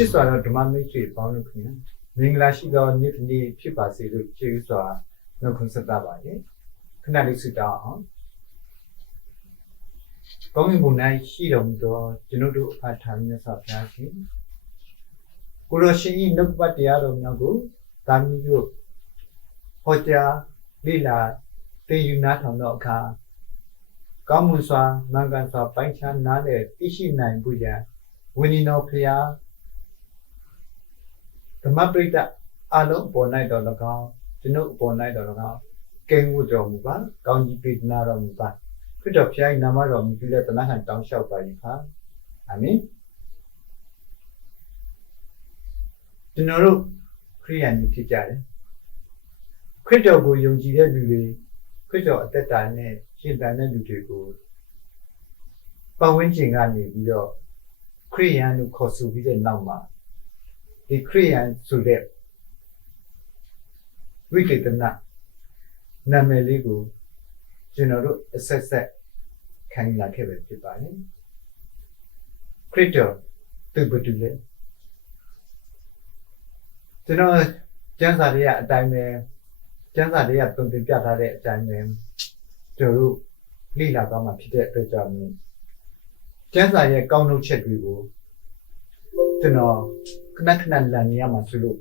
ချစ်စွာတော့ဓမ္မမိတ်ဆွေပေါင်းလို့ခင်ဗျာမင်္ဂလာရှိသောနေ့တစ်နေ့ဖြစ်ပါစေလို့ကျေးဇူးစွာနှုတ်ခွန်းဆက်သပါရဲ့ခဏလေးဆုတောင်းအောင်ကောင်းကင်ဘုံ၌ရှိတော်မူသောကျွန်ုပ်တို့အဖထာမြတ်စွာဘုရားရှင်ကိုရောရှင်၏နှုတ်ပတ်တရားတော်များကိုသာမီးတို့ဟောကြားလေ့လာသင်ယူနားထောင်သောအခါကောင်းမွန်စွာမှန်ကန်စွာပိုင်းခြားနားလည်သိရှိနိုင်ဖို့ရန်ဝိညာဉ်တော်ဖျားဓမ္မပရိသတ်အလုံးပေါ်၌တော်၎င်းကျွန်ုပ်ပေါ်၌တော်၎င်းကဲဝတ်တော်မူပါကောင်းကြီးပေးနာတော်မူပါခရစ်တော်ဖျား၏နာမတော်မြည်တဲ့တနာဟန်တောင်းလျှောက်ပါ၏ခါအာမင်ကျွန်တော်တို့ခရိယန်တွေဖြစ်ကြတယ်ခရစ်တော်ကိုယုံကြည်တဲ့လူတွေခရစ်တော်အသက်တာနဲ့ရှင်သန်တဲ့လူတွေကိုပတ်ဝန်းကျင်ကနေပြီးတော့ခရိယန်ကိုခေါ်ဆိုပြီးတဲ့နောက်မှာဒီခရိယန်ဆိုတဲ့ဝိသေသနနာမည်လေးကိုကျွန်တော်တို့အဆက်ဆက်ခံလာခဲ့ပဲဖြစ်ပါတယ်ခရစ်တော်သူဘယ်သူလဲကျွန်တော်ကျမ်းစာတွေကအတိုင်းပဲကျမ်းစာတွေကတုံ့ပြန်ပြထားတဲ့အတိုင်းပဲကျွန်တော်တို့လေ့လာသွားမှာဖြစ်တဲ့အတွက်ကြောင့်ကျမ်းစာရဲ့ကောင်းနှုတ်ချက်တွေကိုကျွန်တော်ခဏခဏလမ်းနေရမှာဆိုလို့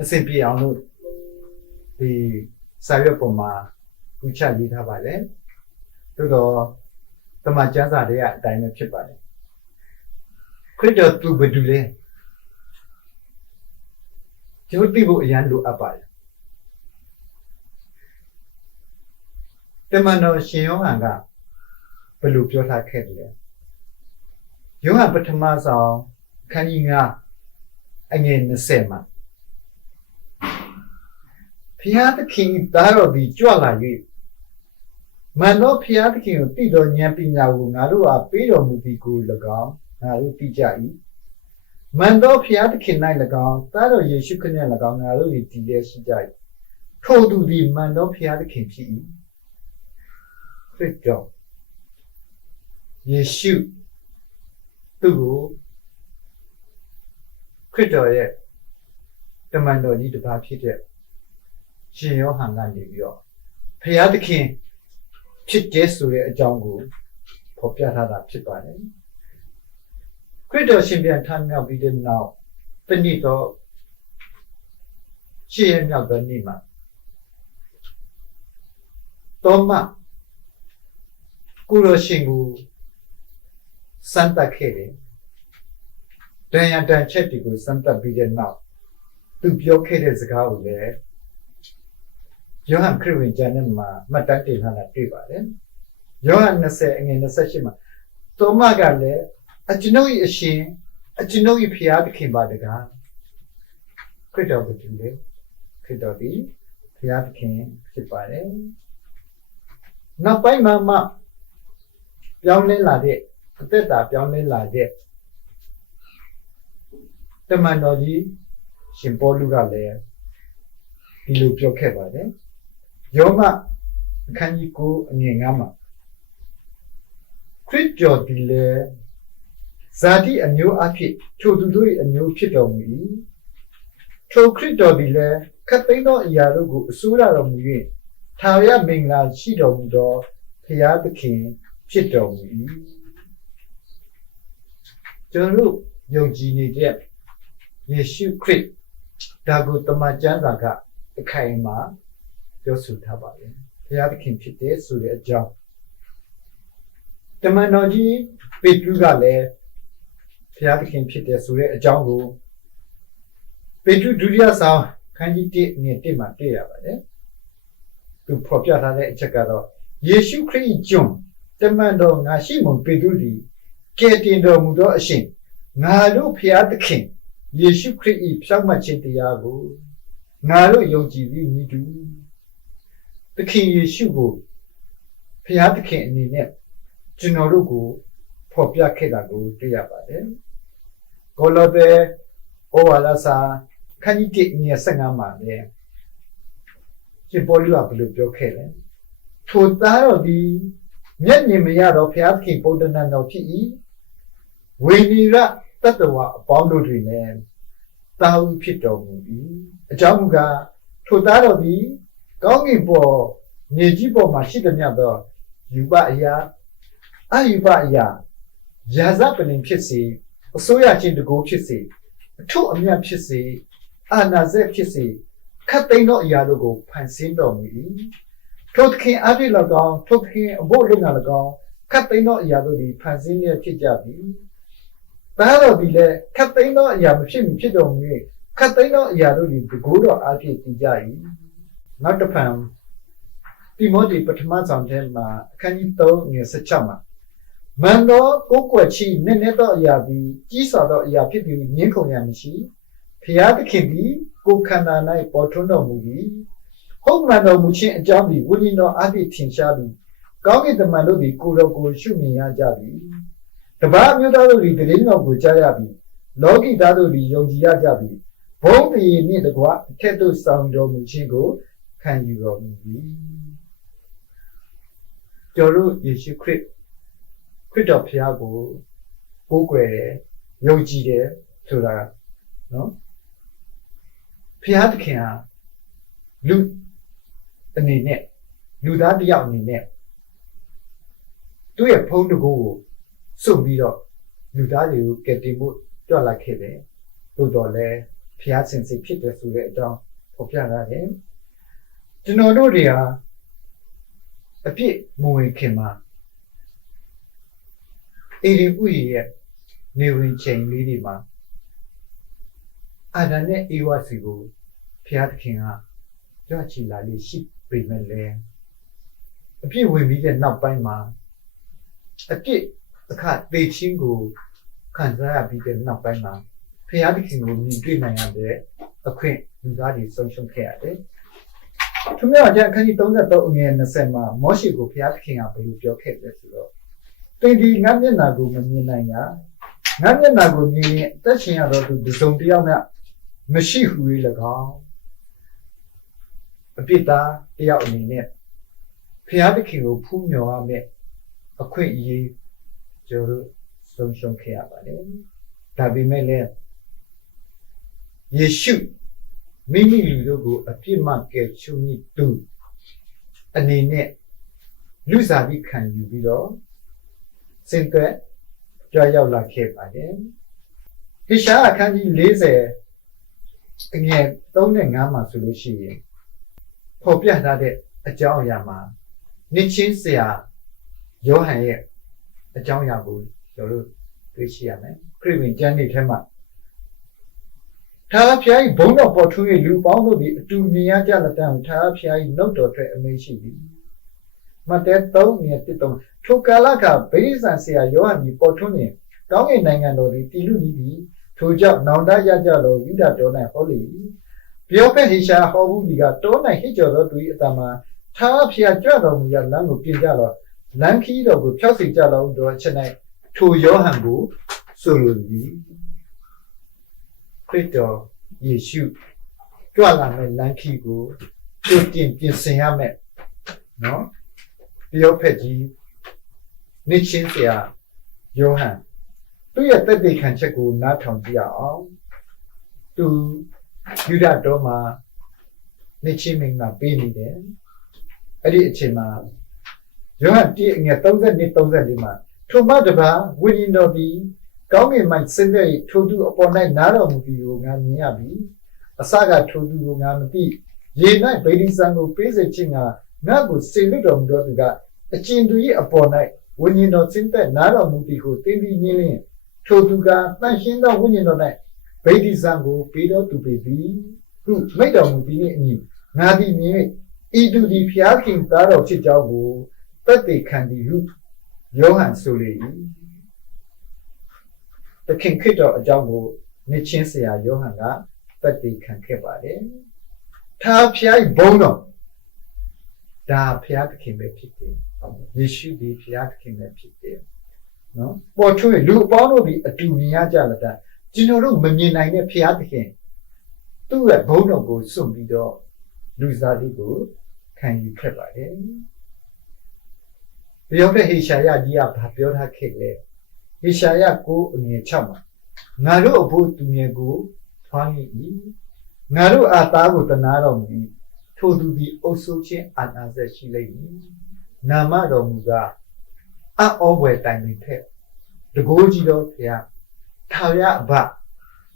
အဆင်ပြေအောင်လို့ဒီစာရွက်ပေါ်မှာကူချရေးထားပါလေသို့တော့တမန်ကျမ်းစာတွေကအတိုင်းပဲဖြစ်ပါတယ်ခရစ်တော်သူဘယ်သူလဲကျွန်တော်သိဖို့အရန်လိုအပ်ပါတယ်တမန်တော်ရှင်ယောဟန်ကဘယ်လိုပြောထားခဲ့တယ်လဲယောဟန်ပထမဆောင်ခန်းကြီး9အငယ်20မှာဖျားသခင်သားတော်သည်ကြွလာ၍မန်တော်ဖျားသခင်ကိုတည်တော်ဉာဏ်ပညာကိုငါတို့အားပေးတော်မူသည်ကို၎င်းငါတို့သိကြ၏မန်တော်ဖျားသခင်၌၎င်းသားတော်ယေရှုခရစ်၌၎င်းငါတို့၏တည်လျက်ရှိကြ၏ထို့သူသည်မန်တော်ဖျားသခင်ဖြစ်၏ခရစ်တော်ယေရှုသူ့ကိုခရစ်တော်ရဲ့တမန်တော်ကြီးတစ်ပါးဖြစ်တဲ့ရှင်ယောဟန်ကနေပြီးတော့ဖျားသခင်ဖြစ်တဲ့ဆိုတဲ့အကြောင်းကိုဖော်ပြထားတာဖြစ်ပါတယ်ခရစ်တော်ရှင်ပြန်ထမြောက်ပြီးတဲ့နောက်တနည်းတော့ရှေ့ရမြောက်တဲ့နေ့မှာသောမကိုရရှင်ကိုစမ်းသပ်ခဲ့တယ်တန်ရတန်ချက်တွေကိုစမ်းသပ်ပြီးတဲ့နောက်သူပြောခဲ့တဲ့စကားကိုလည်းယောဟန်ခရစ်ဝင်ကျမ်းထဲမှာမှတ်တမ်းတင်ထားတာတွေ့ပါတယ်ယောဟန်20အငယ်28မှာသောမကလည်းအကျွန်ုပ်၏အရှင်အကျွန်ုပ်၏ဖျားသခင်ပါတကားခရစ်တော်ကတူလေခရစ်တော်ဒီဖျားသခင်ဖြစ်ပါတယ်နောက်ပိုင်းမှာပြောင်းလဲလာတဲ့အသက်တာပြောင်းလဲလာတဲ့တမန်တော်ကြီးရှင်ပေါလုကလည်းဒီလိုပြောခဲ့ပါတယ်ယောမအခန်းကြီး9အငယ်9မှာခရစ်တော်ဒီလေဇာတိအမျိုးအဖြစ်ထိုသူတို့၏အမျိုးဖြစ်တော်မူ၏ထိုခရစ်တော်ဒီလေခတ်သိမ်းသောအရာတို့ကိုအစိုးရတော်မူ၍ထာဝရမင်္ဂလာရှိတော်မူသောဖျားသခင်ဖြစ်တော်မူ၏ကျွန်တော်ယုံကြည်နေတဲ့ယေရှုခရစ်ဒါကိုတမန်ကျမ်းစာကအခိုင်အမာပြောဆိုထားပါတယ်ဘုရားသခင်ဖြစ်တဲ့ဆိုတဲ့အကြောင်းတမန်တော်ကြီးပေတရုကလည်းဘုရားသခင်ဖြစ်တဲ့ဆိုတဲ့အကြောင်းကိုပေတရုဒုတိယဆောင်ခန်းကြီး1ငယ်1မှာတွေ့ရပါတယ်သူဖော်ပြထားတဲ့အချက်ကတော့ယေရှုခရစ်ကျွန်တမန်တော်ငါရှိမုန်ပေတရုသည်ကယ်တင်တော်မူသောအရှင်ငါတို့ဘုရားသခင်ယေရှုခရစ်၏ဖြောင့်မတ်ခြင်းတရားကိုငါတို့ယုံကြည်ပြီးမိတူသခင်ယေရှုကိုဘုရားသခင်အနေနဲ့ကျွန်တော်တို့ကိုဖော်ပြခဲ့တာကိုတွေ့ရပါတယ်။ကိုလောသဲဩဝါဒစာခန်းကြီး1ငယ်15မှာလည်းရှင်ပေါလုကဘယ်လိုပြောခဲ့လဲ။ထိုသားတော်သည်မျက်မြင်မရတော့ဘုရားသခင်ပုံတဏ္ဍတော်ဖြစ်၏ဝိညာဉ် တတ္တဝအပေါင်းတို့တွင်လည်းတာဝဖြစ်တော်မူ၏အကြောင်းမူကားထိုသားတော်သည်ကောင်းကင်ပေါ်မြေကြီးပေါ်မှာရှိသမျှသောယူပအရာအယူပအရာရာဇပလင်ဖြစ်စေအစိုးရချင်းတကိုးဖြစ်စေအထုအမြတ်ဖြစ်စေအာနာဇက်ဖြစ်စေခတ်သိမ်းသောအရာတို့ကိုဖန်ဆင်းတော်မူ၏ထိုသခင်အားဖြင့်၎င်းထိုသခင်အဖို့လုံငါ၎င်းခတ်သိမ်းသောအရာတို့သည်ဖန်ဆင်းရဖြစ်ကြသည်သားတော်သည်လည်းခတ်သိမ်းသောအရာမဖြစ်မီဖြစ်တော်မူ၍ခတ်သိမ်းသောအရာတို့သည်တကိုးတော်အားဖြင့်တည်ကြ၏နောက်တစ်ဖန်တိမောသေပထမဆောင်ထဲမှာအခန်းကြီး3ငွေ16မှာမန်တော်ကိုယ်ကွယ်ချီနည်းနည်းသောအရာသည်ကြီးစွာသောအရာဖြစ်ပြီးငင်းခုန်ရမရှိဖျားသခင်သည်ကိုယ်ခန္ဓာ၌ပေါ်ထွန်းတော်မူသည်ဟုတ်မှန်တော်မူခြင်းအကြောင်းသည်ဝိညာဉ်တော်အားဖြင့်ထင်ရှားပြီးကောင်းကင်တမန်တို့သည်ကိုယ်တော်ကိုရှုမြင်ရကြပြီတပါးမျိုးသားတို့သည်တည်င်းတော်ကိုကြားရပြီလောကီသားတို့သည်ယုံကြည်ရကြပြီဘုန်းတည်နှင့်တကွအထက်သို့ဆောင်တော်မူခြင်းကိုခံယူတော်မူပြီကျော်တို့ယေရှုခရစ်တော်ဖျားကိုကိုးကွယ်တယ်ယုံကြည်တယ်ဆိုတာနော်ဖျားသခင်ဟာလူအနေနဲ့လူသားတစ်ယောက်အနေနဲ့သူ့ရဲ့ဖုံးတကူကိုစွန့်ပြီးတော့လူသားတွေကိုကယ်တင်ဖို့ကြွလာခဲ့တယ်သို့တော်လည်းဖျားစင်စစ်ဖြစ်တယ်ဆိုတဲ့အကြောင်းဖော်ပြထားတယ်ကျွန်တော်တို့တွေဟာအပြစ်မဝင်ခင်မှာအေဒီဥရဲ့နေဝင်ချိန်လေးတွေမှာအာဒံနဲ့အေဝါစီကိုဖျားသခင်ကကြွချီလာလေးရှိပေမဲ့လည်းအပြစ်ဝင်ပြီးတဲ့နောက်ပိုင်းမှာအပြစ်အခသေချင်းကိုခံစားရပြီးတဲ့နောက်ပိုင်းမှာဖျားသခင်ကိုမြင်တွေ့နိုင်ရတဲ့အခွင့်လူသားတွေဆုံးရှုံးခဲ့ရတယ်။သူများကအခန်းကြီး33အငယ်20မှာမောရှေကိုဖျားသခင်ကဘယ်လိုပြောခဲ့လဲဆိုတော့သင်ဒီငါမျက်နာကိုမမြင်နိုင်ရငါမျက်နာကိုမြင်ရင်အသက်ရှင်ရတော့သူဒီစုံတယောက်နဲ့မရှိဟူ၍၎င်းအပြစ်သားတယောက်အနေနဲ့ဖျားသခင်ကိုဖူးမြော်ရမယ်အခွင့်အရေးကျွန်တော်ဆုံးရှုံးခဲ့ရပါတယ်ဒါပေမဲ့လည်းယေရှုမိမိလူတို့ကိုအပြစ်မှကယ်ချုပ်မိသူအနေနဲ့လူစားပြီးခံယူပြီးတော့စင်ကွက်ကြွရောက်လာခဲ့ပါတယ်ဟေရှာအခန်းကြီး40အငယ်3နဲ့5မှာဆိုလို့ရှိရင်ဖော်ပြထားတဲ့အကြောင်းအရာမှာနှစ်ချင်းဆရာယောဟန်ရဲ့အကြောင်းအရာကိုကျွန်တော်တို့တွေ့ရှိရမယ်ခရစ်ဝင်ကျမ်းတွေထဲမှာထာဝရဘုရား၏ဘုန်းတော်ပေါ်ထွန်း၍လူပေါင်းတို့သည်အတူမြင်ရကြလက်တံထာဝရဘုရား၏နှုတ်တော်ထွက်အမိန့်ရှိသည်မဿဲ3:1-3ထိုကာလကဗိဇံဆရာယောဟန်သည်ပေါ်ထွန်းလျင်ကောင်းကင်နိုင်ငံတော်သည်တည်လူနီးသည်ထိုကြောင့်နောင်တရကြလောယူဒတော်၌ဟောလေပြောဖက်ဟေရှာဟောဘူးဒီကတော၌ဟစ်ကြော်သောသူ၏အတ္တမှာထာဝရဘုရားကြွတော်မူရာလမ်းကိုပြင်ကြလောလမ်းခီးတော်ကိုဖြောက်စေကြလောတော်အချက်၌ထိုယောဟန်ကိုဆိုလိုသည်ခရစ်တော်ယေရှုကြွလာမယ့်လမ်းခီးကိုကြိုတင်ပြင်ဆင်ရမယ်နော်ပြောဖက်ကြီးနိချင်းဆရာယောဟန်သူ့ရဲ့သက်သေခံချက်ကိုနားထောင်ကြည့်အောင်သူယူဒတော်မှာနိချင်းမင်းကပေးနေတယ်အဲ့ဒီအချိန်မှာယောဟန်တိငယ်30-34မှာထိုမှတပါဝိညာဉ်တော်သည်ကောင်းကင်မှဆင်းသက်ထိုသူအပေါ်၌နားတော်မူပြီးကိုငါမြင်ရပြီအစကထိုသူကိုငါမသိရေ၌ဗေဒိဆန်ကိုပေးစေခြင်းကငါ့ကိုစေလွတ်တော်မူသောသူကအကျဉ်သူ၏အပေါ်၌ဝိညာဉ်တော်ဆင်းသက်နားတော်မူပြီးကိုသင်ပြီးမြင်လျင်ထိုသူကတန်ရှင်းသောဝိညာဉ်တော်၌ဗေဒိဆန်ကိုပေးတော်သူပေသည်ဟုမိတ်တော်မူပြီးနှင့်အညီငါသည်မြင်ဤသူသည်ဖျားခင်သားတော်ဖြစ်ကြောင်းကိုသက်သေခံသည်ဟုယောဟန်ဆိုလေ၏သခင်ခရစ်တော်အကြောင်းကိုမြင်ချင်းဆရာယောဟန်ကသက်သေခံခဲ့ပါတယ်ထာဖျား၏ဘုန်းတော်ဒါဖျားသခင်ပဲဖြစ်တယ်ယေရှုဒီဖျားသခင်ပဲဖြစ်တယ်နော်ပေါ်ထွန်းလူအပေါင်းတို့ဒီအတူမြင်ရကြလားဒါကျွန်တော်တို့မမြင်နိုင်တဲ့ဖျားသခင်သူ့ရဲ့ဘုန်းတော်ကိုစွန့်ပြီးတော့လူစားတိကိုခံယူခဲ့ပါတယ်ပြောတဲ့ဟေရှာယကြီးကဘာပြောထားခဲ့လဲဟေရှာယ9:6မှာ ငါတို့အဖို့သူမြတ်ကိုထွားမိ၏ငါတို့အာသားကိုတနာတော်မူ၏ထိုသူသည်အုပ်စိုးခြင်းအာဏာစက်ရှိလိမ့်မည်နာမတော်မူကားအံ့ဩဖွယ်တိုင်ပင်ဖက်တကိုးကြီးသောဖျားထာဝရအဘ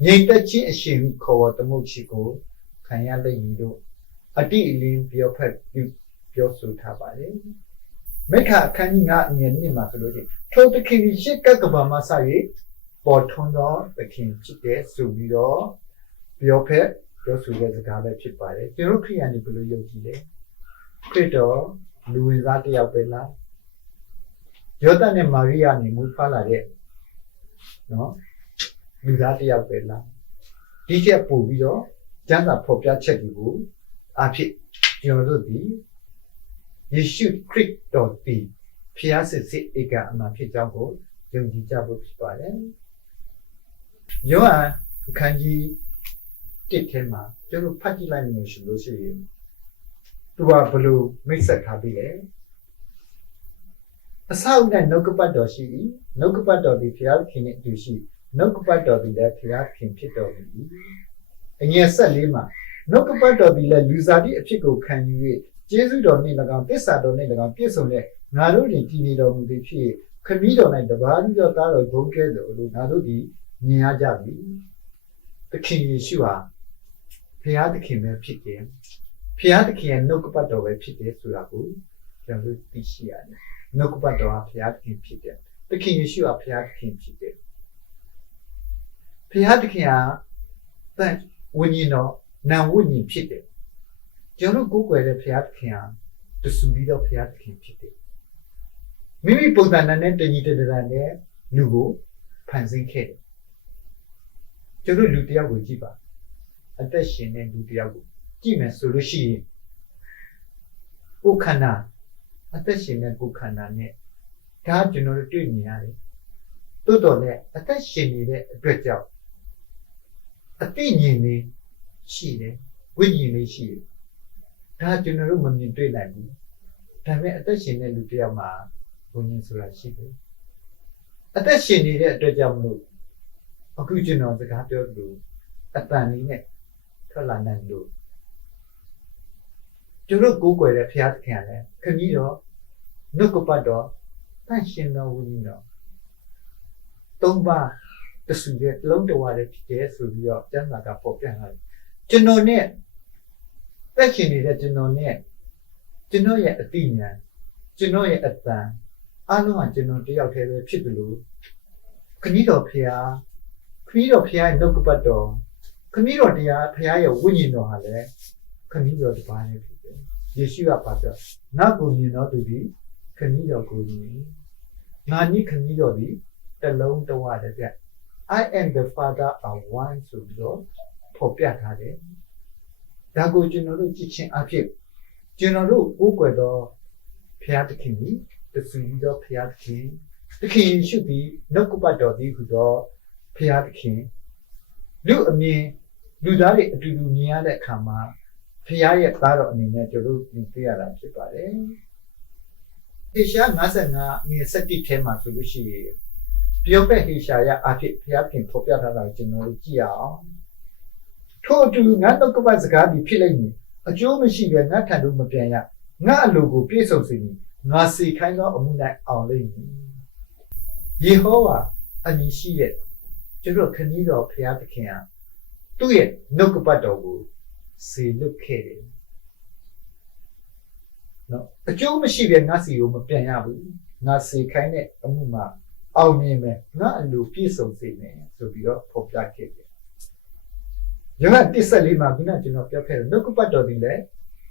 ငြိမ်သက်ခြင်းအရှင်ဟုခေါ်ဝေါ်သမုတ်ချီကိုခံရလိမ့်မည်တို့အတိအလင်းပြောဖက်ပြုပြောဆိုထားပါတယ်မိခအခန်းကြီး9အငယ်1မှာဆိုလို့ရှိရင်ထိုသခင်ရှစ်ကပ်ကဘာမှာစ၍ပေါ်ထွန်းသောသခင်ဖြစ်တဲ့ဆိုပြီးတော့ပြောဖက်ပြောဆိုတဲ့စကားပဲဖြစ်ပါတယ်ကျွန်တော်ခရိယာန်တွေဘယ်လိုယုံကြည်လဲခရစ်တော်လူဝင်စားတစ်ယောက်ပဲလားယောသန်နဲ့မာရိယာနေမူဖားလာတဲ့နော်လူသားတစ်ယောက်ပဲလားဒီချက်ပို့ပြီးတော့ကျမ်းစာဖော်ပြချက်တွေကိုအဖြစ်ကျွန်တော်တို့ဒီယေရှုခရစ်တော်ဒီဖျားစစ်စစ်ဧကအမှန်ဖြစ်ကြောင်းကိုယုံကြည်ကြဖို့ဖြစ်ပါတယ်ယောဟန်အခန်းကြီး1ထဲမှာကျွန်တော်ဖတ်ကြည့်လိုက်လို့ရှိလို့ရှိရင်သူကဘလို့မိတ်ဆက်ထားပြီးလဲအဆောက်နဲ့နှုတ်ကပတ်တော်ရှိ၏နှုတ်ကပတ်တော်ဒီဖျားခင်နဲ့အတူရှိနှုတ်ကပတ်တော်ဒီလည်းဖျားခင်ဖြစ်တော်မူ၏အငယ်14မှာနှုတ်ကပတ်တော်ဒီလည်းလူစားသည့်အဖြစ်ကိုခံယူ၍ကျေးဇူးတော်နှင့်၎င်းသစ္စာတော်နှင့်၎င်းပြည့်စုံတဲ့ငါတို့တွင်တည်နေတော်မူသည်ဖြစ်ခမည်းတော်၌တပါးသောသားတော်ဘုန်းကဲ့သို့လို့ငါတို့ဒီမြင်ရကြပြီသခင်ယေရှုဟာဖျားသခင်ပဲဖြစ်တယ်ဖျားသခင်ရဲ့နှုတ်ကပတ်တော်ပဲဖြစ်တယ်ဆိုတာကိုကျွန်တော်သိရှိရတယ်နှုတ်ကပတ်တော်ဟာဖျားသခင်ဖြစ်တယ်သခင်ယေရှုဟာဖျားသခင်ဖြစ်တယ်ဖျားသခင်ဟာတန်ဝိညာဉ်တော်နာဝိညာဉ်ဖြစ်တယ်ကျွန်တော်ကိုယ်ွယ်တဲ့ဖျားသခင်ဟာတဆူပြီးတော့ဖျားသခင်ဖြစ်တယ်မိမိပုံစံနဲ့တညီတတရနဲ့လူကိုဖန်ဆင်းခဲ့တယ်ကျွန်တော်လူတယောက်ကိုကြည့်ပါအသက်ရှင်တဲ့လူတယောက်ကိုကြည့်မယ်ဆိုလို့ရှိရင်ကိုယ်ခန္ဓာအသက်ရှင်တဲ့ကိုယ်ခန္ဓာနဲ့ဒါကျွန်တော်တို့တွေ့နေရတယ်တိုးတော်နဲ့အသက်ရှင်နေတဲ့အတွက်ကြောင့်အသိဉာဏ်လေးရှိတယ်ဝိညာဉ်လေးရှိတယ်ဒါကျွန်တော်တို့မမြင်တွေ့နိုင်ဘူးဒါပေမဲ့အသက်ရှင်တဲ့လူတယောက်မှာဝိညာဉ်ဆိုတာရှိတယ်အသက်ရှင်နေတဲ့အတွက်ကြောင့်မလို့အခုကျွန်တော်စကားပြောလို့အတန်လေးနဲ့ထွက်လာနိုင်လို့ကျွန်တော်ကိုယ်ွယ်တဲ့ဘုရားသခင်ကလည်းခမည်းတော်နှုတ်ကပတ်တော်တန်ရှင်တော်ဝိညာဉ်တော်သုံးပါးတဆူတဲ့လုံးတော်ရဖြစ်တဲ့ဆိုပြီးတော့ကျမ်းစာကပေါ်ပြလာတယ်ကျွန်တော်နဲ့သက်ရှင်နေတဲ့ကျွန်တော်နဲ့ကျွန်တော်ရဲ့အသိဉာဏ်ကျွန်တော်ရဲ့အတန်အားလုံးကကျွန်တော်တယောက်တည်းပဲဖြစ်တယ်လို့ခမည်းတော်ဘုရားခမည်းတော်ဘုရားရဲ့နှုတ်ကပတ်တော်ခမည်းတော်တရားဘုရားရဲ့ဝိညာဉ်တော်ဟာလည်းခမည်းတော်တစ်ပါးနဲ့ဖြစ်တယ်ယေရှုကပါပြောငါကိုမြင်တော်သူဒီခမည်းတော်ကိုမြင်ငါနိခမည်းတော်ဒီတလုံးတဝတည်းပြ I am the Father of one ဆိုပြီးတော့ဖော်ပြထားတယ်ဒါကိုကျွန်တော်တို့ကြည့်ချင်းအဖြစ်ကျွန်တော်တို့ကိုးကွယ်သောဘုရားသခင်ဒီတဆူပြီးတော့ဘုရားသခင်သခင်ယေရှုဒီနှုတ်ကပတ်တော်ဒီဟူသောဘုရားသခင်လူအမြင်လူသားတွေအတူတူမြင်ရတဲ့အခါမှာဘုရားရဲ့သားတော်အနေနဲ့ကျွန်တော်တို့မြင်တွေ့ရတာဖြစ်ပါတယ်ဟေရှာ55ငွေ7ထဲမှာဆိုလို့ရှိရင်ပြောဖက်ဟေရှာယအဖြစ်ဘုရားခင်ဖော်ပြထားတာကိုကျွန်တော်တို့ကြည့်အောင်ထို့အတူငါနှုတ်ကပတ်စကားဒီဖြစ်လိမ့်မည်အကျိုးမရှိပဲငါထံသို့မပြန်ရငါအလိုကိုပြည့်စုံစေမည်ငါစေခိုင်းသောအမှု၌အောင်လိမ့်မည်ယေဟောဝါအမည်ရှိတဲ့ကျွန်တော်ခမည်းတော်ဘုရားသခင်ဟာသူ့ရဲ့နှုတ်ကပတ်တော်ကိုစေလွတ်ခဲ့တယ်နော်အကျိုးမရှိပဲငါစီကိုမပြန်ရဘူးငါစေခိုင်းတဲ့အမှုမှာအောင်မြင်မယ်ငါအလိုပြည့်စုံစေမယ်ဆိုပြီးတော့ဖော်ပြခဲ့တယ်ယောဟန်1:4မှာခုနကျွန်တော်ပြောခဲ့တယ်နှုတ်ကပတ်တော်ဒီလည်း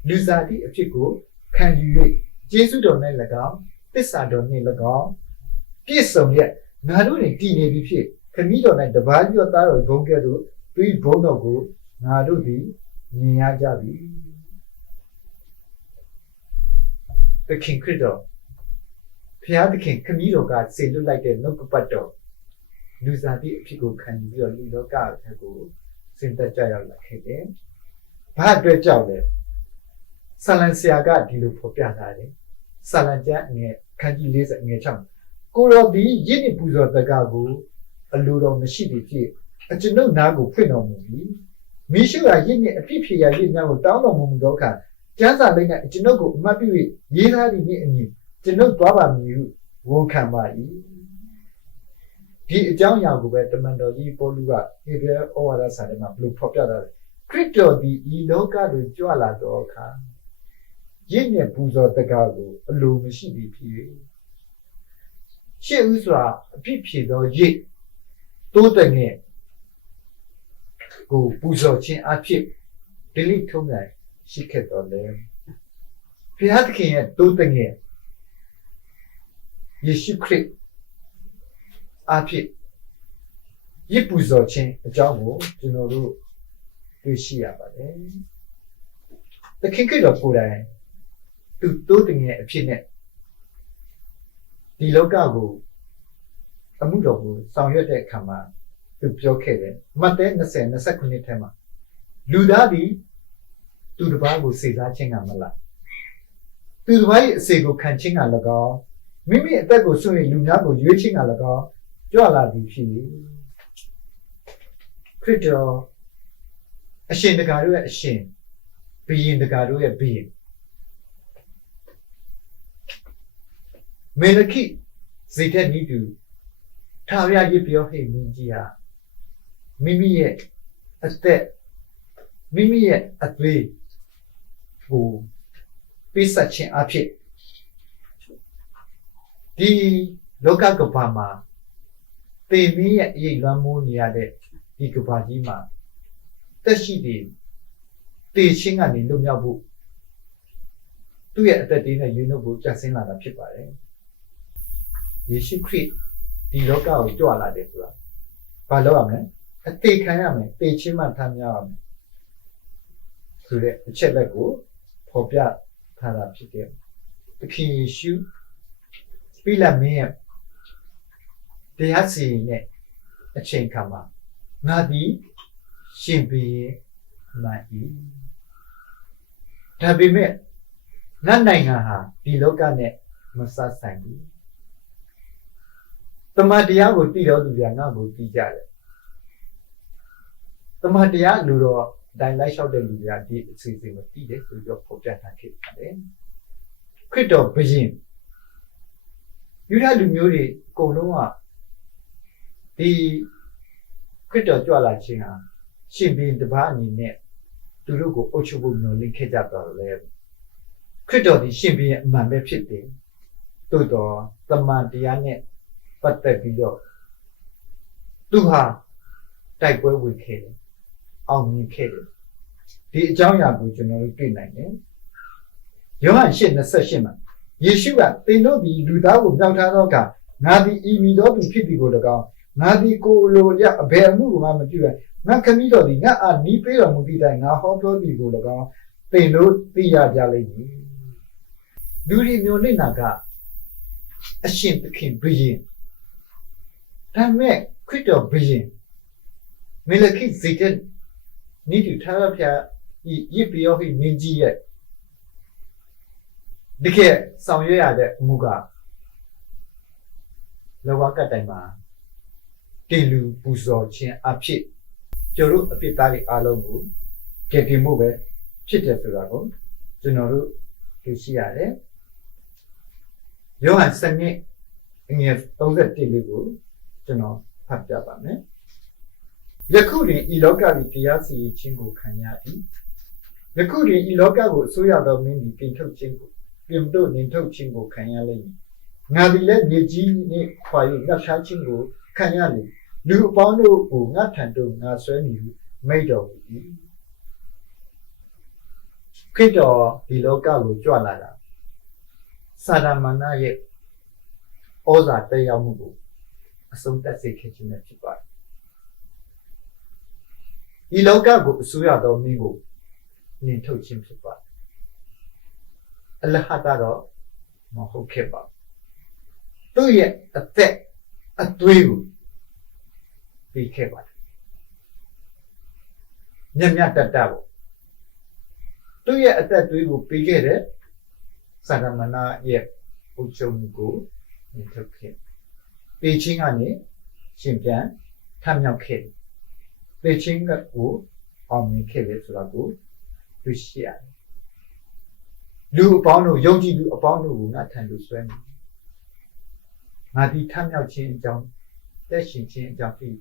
လူစားသည့်အဖြစ်ကိုခံယူ၍ကျေးဇူးတော်၌၎င်းသစ္စာတော်နှင့်၎င်းပြည့်စုံရဲ့ငါတို့တွင်တည်နေပြီဖြစ်ခမည်းတော်၌တပါးသောသားတော်ဘုန်းကဲ့သို့သူဘုန်းတော်ကိုငါတို့သည်မြင်ရကြပြီသခင်ခရစ်တော်ဘုရားသခင်ခမည်းတော်ကစေလွတ်လိုက်တဲ့နှုတ်ကပတ်တော်လူစားသည့်အဖြစ်ကိုခံယူပြီးတော့လူလောကဘက်ကိုစင်သက်ကြရောက်လာခဲ့တယ်။ဘာအတွက်ကြောင့်လဲ။ဆာလံဆရာကဒီလိုဖော်ပြထားတယ်။ဆာလံကျမ်းငယ်ခန်းကြီး40ငယ်6ကိုရောဒီရစ်နေပူဇော်တကားကိုအလိုတော်မရှိသည်ဖြစ် အကျွန်ုပ်နာကိုဖွင့်တော်မူပြီးမိရှုရာရစ်နှင့်အပြစ်ဖြေရာရစ်များကိုတောင်းတော်မူသောအခါကျမ်းစာလိမ့်၌ကျွန်ုပ်ကိုအမှတ်ပြု၍ရေးသားသည့်နှင့်အညီကျွန်ုပ်သွားပါမည်ဟုဝန်ခံပါ၏ဒီအကြောင်းအရာကိုပဲတမန်တော်ကြီးပေါလုကဟေဘရဲဩဝါဒစာထဲမှာဘလို့ဖော်ပြထားတယ်ခရစ်တော်ဒီဤလောကတွင်ကြွလာသောအခါရစ်နှင့်ပူဇော်တကားကိုအလိုမရှိသည်ဖြစ်၍ရှေ့ဥစွာအပြစ်ဖြေသောရစ်တိုးတငယ်ကိုပူဇော်ခြင်းအဖြစ်ဒလိထုံးနိုင်ရှိခဲ့တော်လဲဘုရားသခင်ရဲ့တိုးတငယ်ယေရှုခရစ်အဖြစ်ရစ်ပူဇော်ခြင်းအကြောင်းကိုကျွန်တော်တို့တွေ့ရှိရပါတယ်သခင်ခရစ်တော်ကိုယ်တိုင်သူတိုးတငယ်အဖြစ်နဲ့ဒီလောကကိုအမှုတော်ကိုဆောင်ရွက်တဲ့အခါမှာသူပြောခဲ့တယ်မဿဲ20:29ထဲမှာလူသားသည်သူတစ်ပါးကိုစေစားခြင်းကမလားသူတစ်ပါးရဲ့အစေကိုခံခြင်းက၎င်းမိမိအသက်ကိုစွန့်၍လူများကိုရွေးခြင်းက၎င်းကြွလာသည်ဖြစ်၏ခရစ်တော်အရှင်တကာတို့ရဲ့အရှင်ဘုရင်တကာတို့ရဲ့ဘုရင်မေလခိဇေဒက်နီတူထာဝရရစ်ပြောဟိမင်းကြီးဟာမိမိရဲ့အသက်မိမိရဲ့အသွေးကိုပေးဆက်ခြင်းအဖြစ်ဒီလောကကမ္ဘာမှာသေမင်းရဲ့အရေးလွှမ်းမိုးနေရတဲ့ဒီကမ္ဘာကြီးမှာတက်ရှိတဲ့သေခြင်းကနေလွတ်မြောက်ဖို့သူ့ရဲ့အသက်တည်းနဲ့ယူနှုတ်ဖို့ကြံစည်လာတာဖြစ်ပါတယ်ယေရှုခရစ်ဒီလောကကိုကြွလာတယ်ဆိုတာဘာလို့ရမလဲအသေးခံရမယ်သေခြင်းမှထမ်းရမယ်ဆိုတဲ့အချက်လက်ကိုဖော်ပြထားတာဖြစ်တယ်သခင်ယေရှုပိလမင်းရဲ့တရားစီရင်တဲ့အချိန်ခါမှာငါသည်ရှင်ဘုရင်မှန်၏ဒါပေမဲ့ငါနိုင်ငံဟာဒီလောကနဲ့မဆက်ဆိုင်ဘူးတမန်တရားကိုတည်တော်သူများငါ့ကိုတည်ကြတယ်တမန်တရားလူတော်ဒိုင်လိုက်လျှောက်တဲ့လူတွေကဒီအစီအစဉ်ကိုတည်တယ်ဆိုပြီးတော့ဖော်ပြထားခဲ့ပါတယ်ခရစ်တော်ဘုရင်ယူဒလူမျိုးတွေအကုန်လုံးကဒီခရစ်တော်ကြွလာခြင်းဟာရှင်ဘုရင်တစ်ပါးအနေနဲ့သူတို့ကိုအုပ်ချုပ်ဖို့မျှော်လင့်ခဲ့ကြတော်လဲခရစ်တော်ဒီရှင်ဘုရင်အမှန်ပဲဖြစ်တယ်သို့တော်တမန်တရားနဲ့ပတ်သက်ပြီးတော့သူဟာတိုက်ပွဲဝင်ခဲ့တယ်အောင်မြင်ခဲ့တယ်ဒီအကြောင်းအရာကိုကျွန်တော်တို့တွေ့နိုင်တယ်ယောဟန်8:28မှာယေရှုကသင်တို့ဒီလူသားကိုမြောက်ထားသောအခါငါသည်ဤမိသောသူဖြစ်သည်ကို၎င်းငါသည်ကိုလိုရအဘယ်အမှုကိုမှမပြုရငါခမည်းတော်သည်ငါအားနီးပေးတော်မူသည့်တိုင်ငါဟောပြောသည်ကို၎င်းသင်တို့သိရကြလိမ့်မည်လူတွေမျိုးနေနာကအရှင်သခင်ဘုရင်ဒါမဲ့ခရစ်တော်ဘုရင်မေလခိဇေဒက်နိတူထာဝရဘုရားဤရစ်ပြောဟိမင်းကြီးရဲ့ဒီကဲဆောင်ရွက်ရတဲ့အမှုကလောကတိုင်မှာတင်လူပူဇော်ခြင်းအဖြစ်ကျွန်တော်တို့အပြစ်သားတွေအားလုံးကိုကယ်တင်မှုပဲဖြစ်တယ်ဆိုတာကိုကျွန်တော်တို့သိရှိရတယ်ယောဟန်7:31လေးကိုကျွန်တော်ဖတ်ပြပါမယ်ယခုတွင်ဤလောကသည်တရားစီရင်ခြင်းကိုခံရ၏ယခုတွင်ဤလောကကိုအစိုးရသောမင်းသည်ပြင်ထုတ်ခြင်းကိုပြင်တို့နှင်ထုတ်ခြင်းကိုခံရလိမ့်မည်ငါသည်လည်းမြေကြီးနှင့်ခွာ၍ငါရှားခြင်းကိုခံရလိမ့်လူအပေါင်းတို့ကိုငါထံသို့ငါဆွဲမည်ဟုမိန့်တော်မူ၏ခရစ်တော်ဒီလောကကိုကြွလာတာစာရမဏေရဲ့ဩဇာတက်ရောက်မှုကိုအဆုံးသတ်စေခဲ့ခြင်းနဲ့ဖြစ်ပါတယ်ဒီလောကကိုအစိုးရတော်မင်းကိုနှင်ထုတ်ခြင်းဖြစ်ပါတယ်အလဟတ်ကတော့မဟုတ်ခဲ့ပါဘူးသူ့ရဲ့အသက်အသွေးကိုပြီးခဲ့ပါတယ်မြတ်တတ်တာပေါ့သူ့ရဲ့အသက်သွေးကိုပြီးခဲ့တဲ့စာရမဏေရဲ့အုပ်ချုပ်မှုကိုနှင်ထုတ်ခဲ့ပြီးချင်းကနေရှင်ပြန်ထမြောက်ခဲ့ သေချင်းကိုအောင်မြင်ခဲ့တယ်ဆိုတာကိုတွေ့ရှိရတယ်လူအပေါင်းတို့ယုံကြည်သူအပေါင်းတို့ကိုငါထံသို့ဆွဲနေငါဒီထမြောက်ခြင်းအကြောင်းတက်ရှင်ခြင်းအကြောင်းပြီး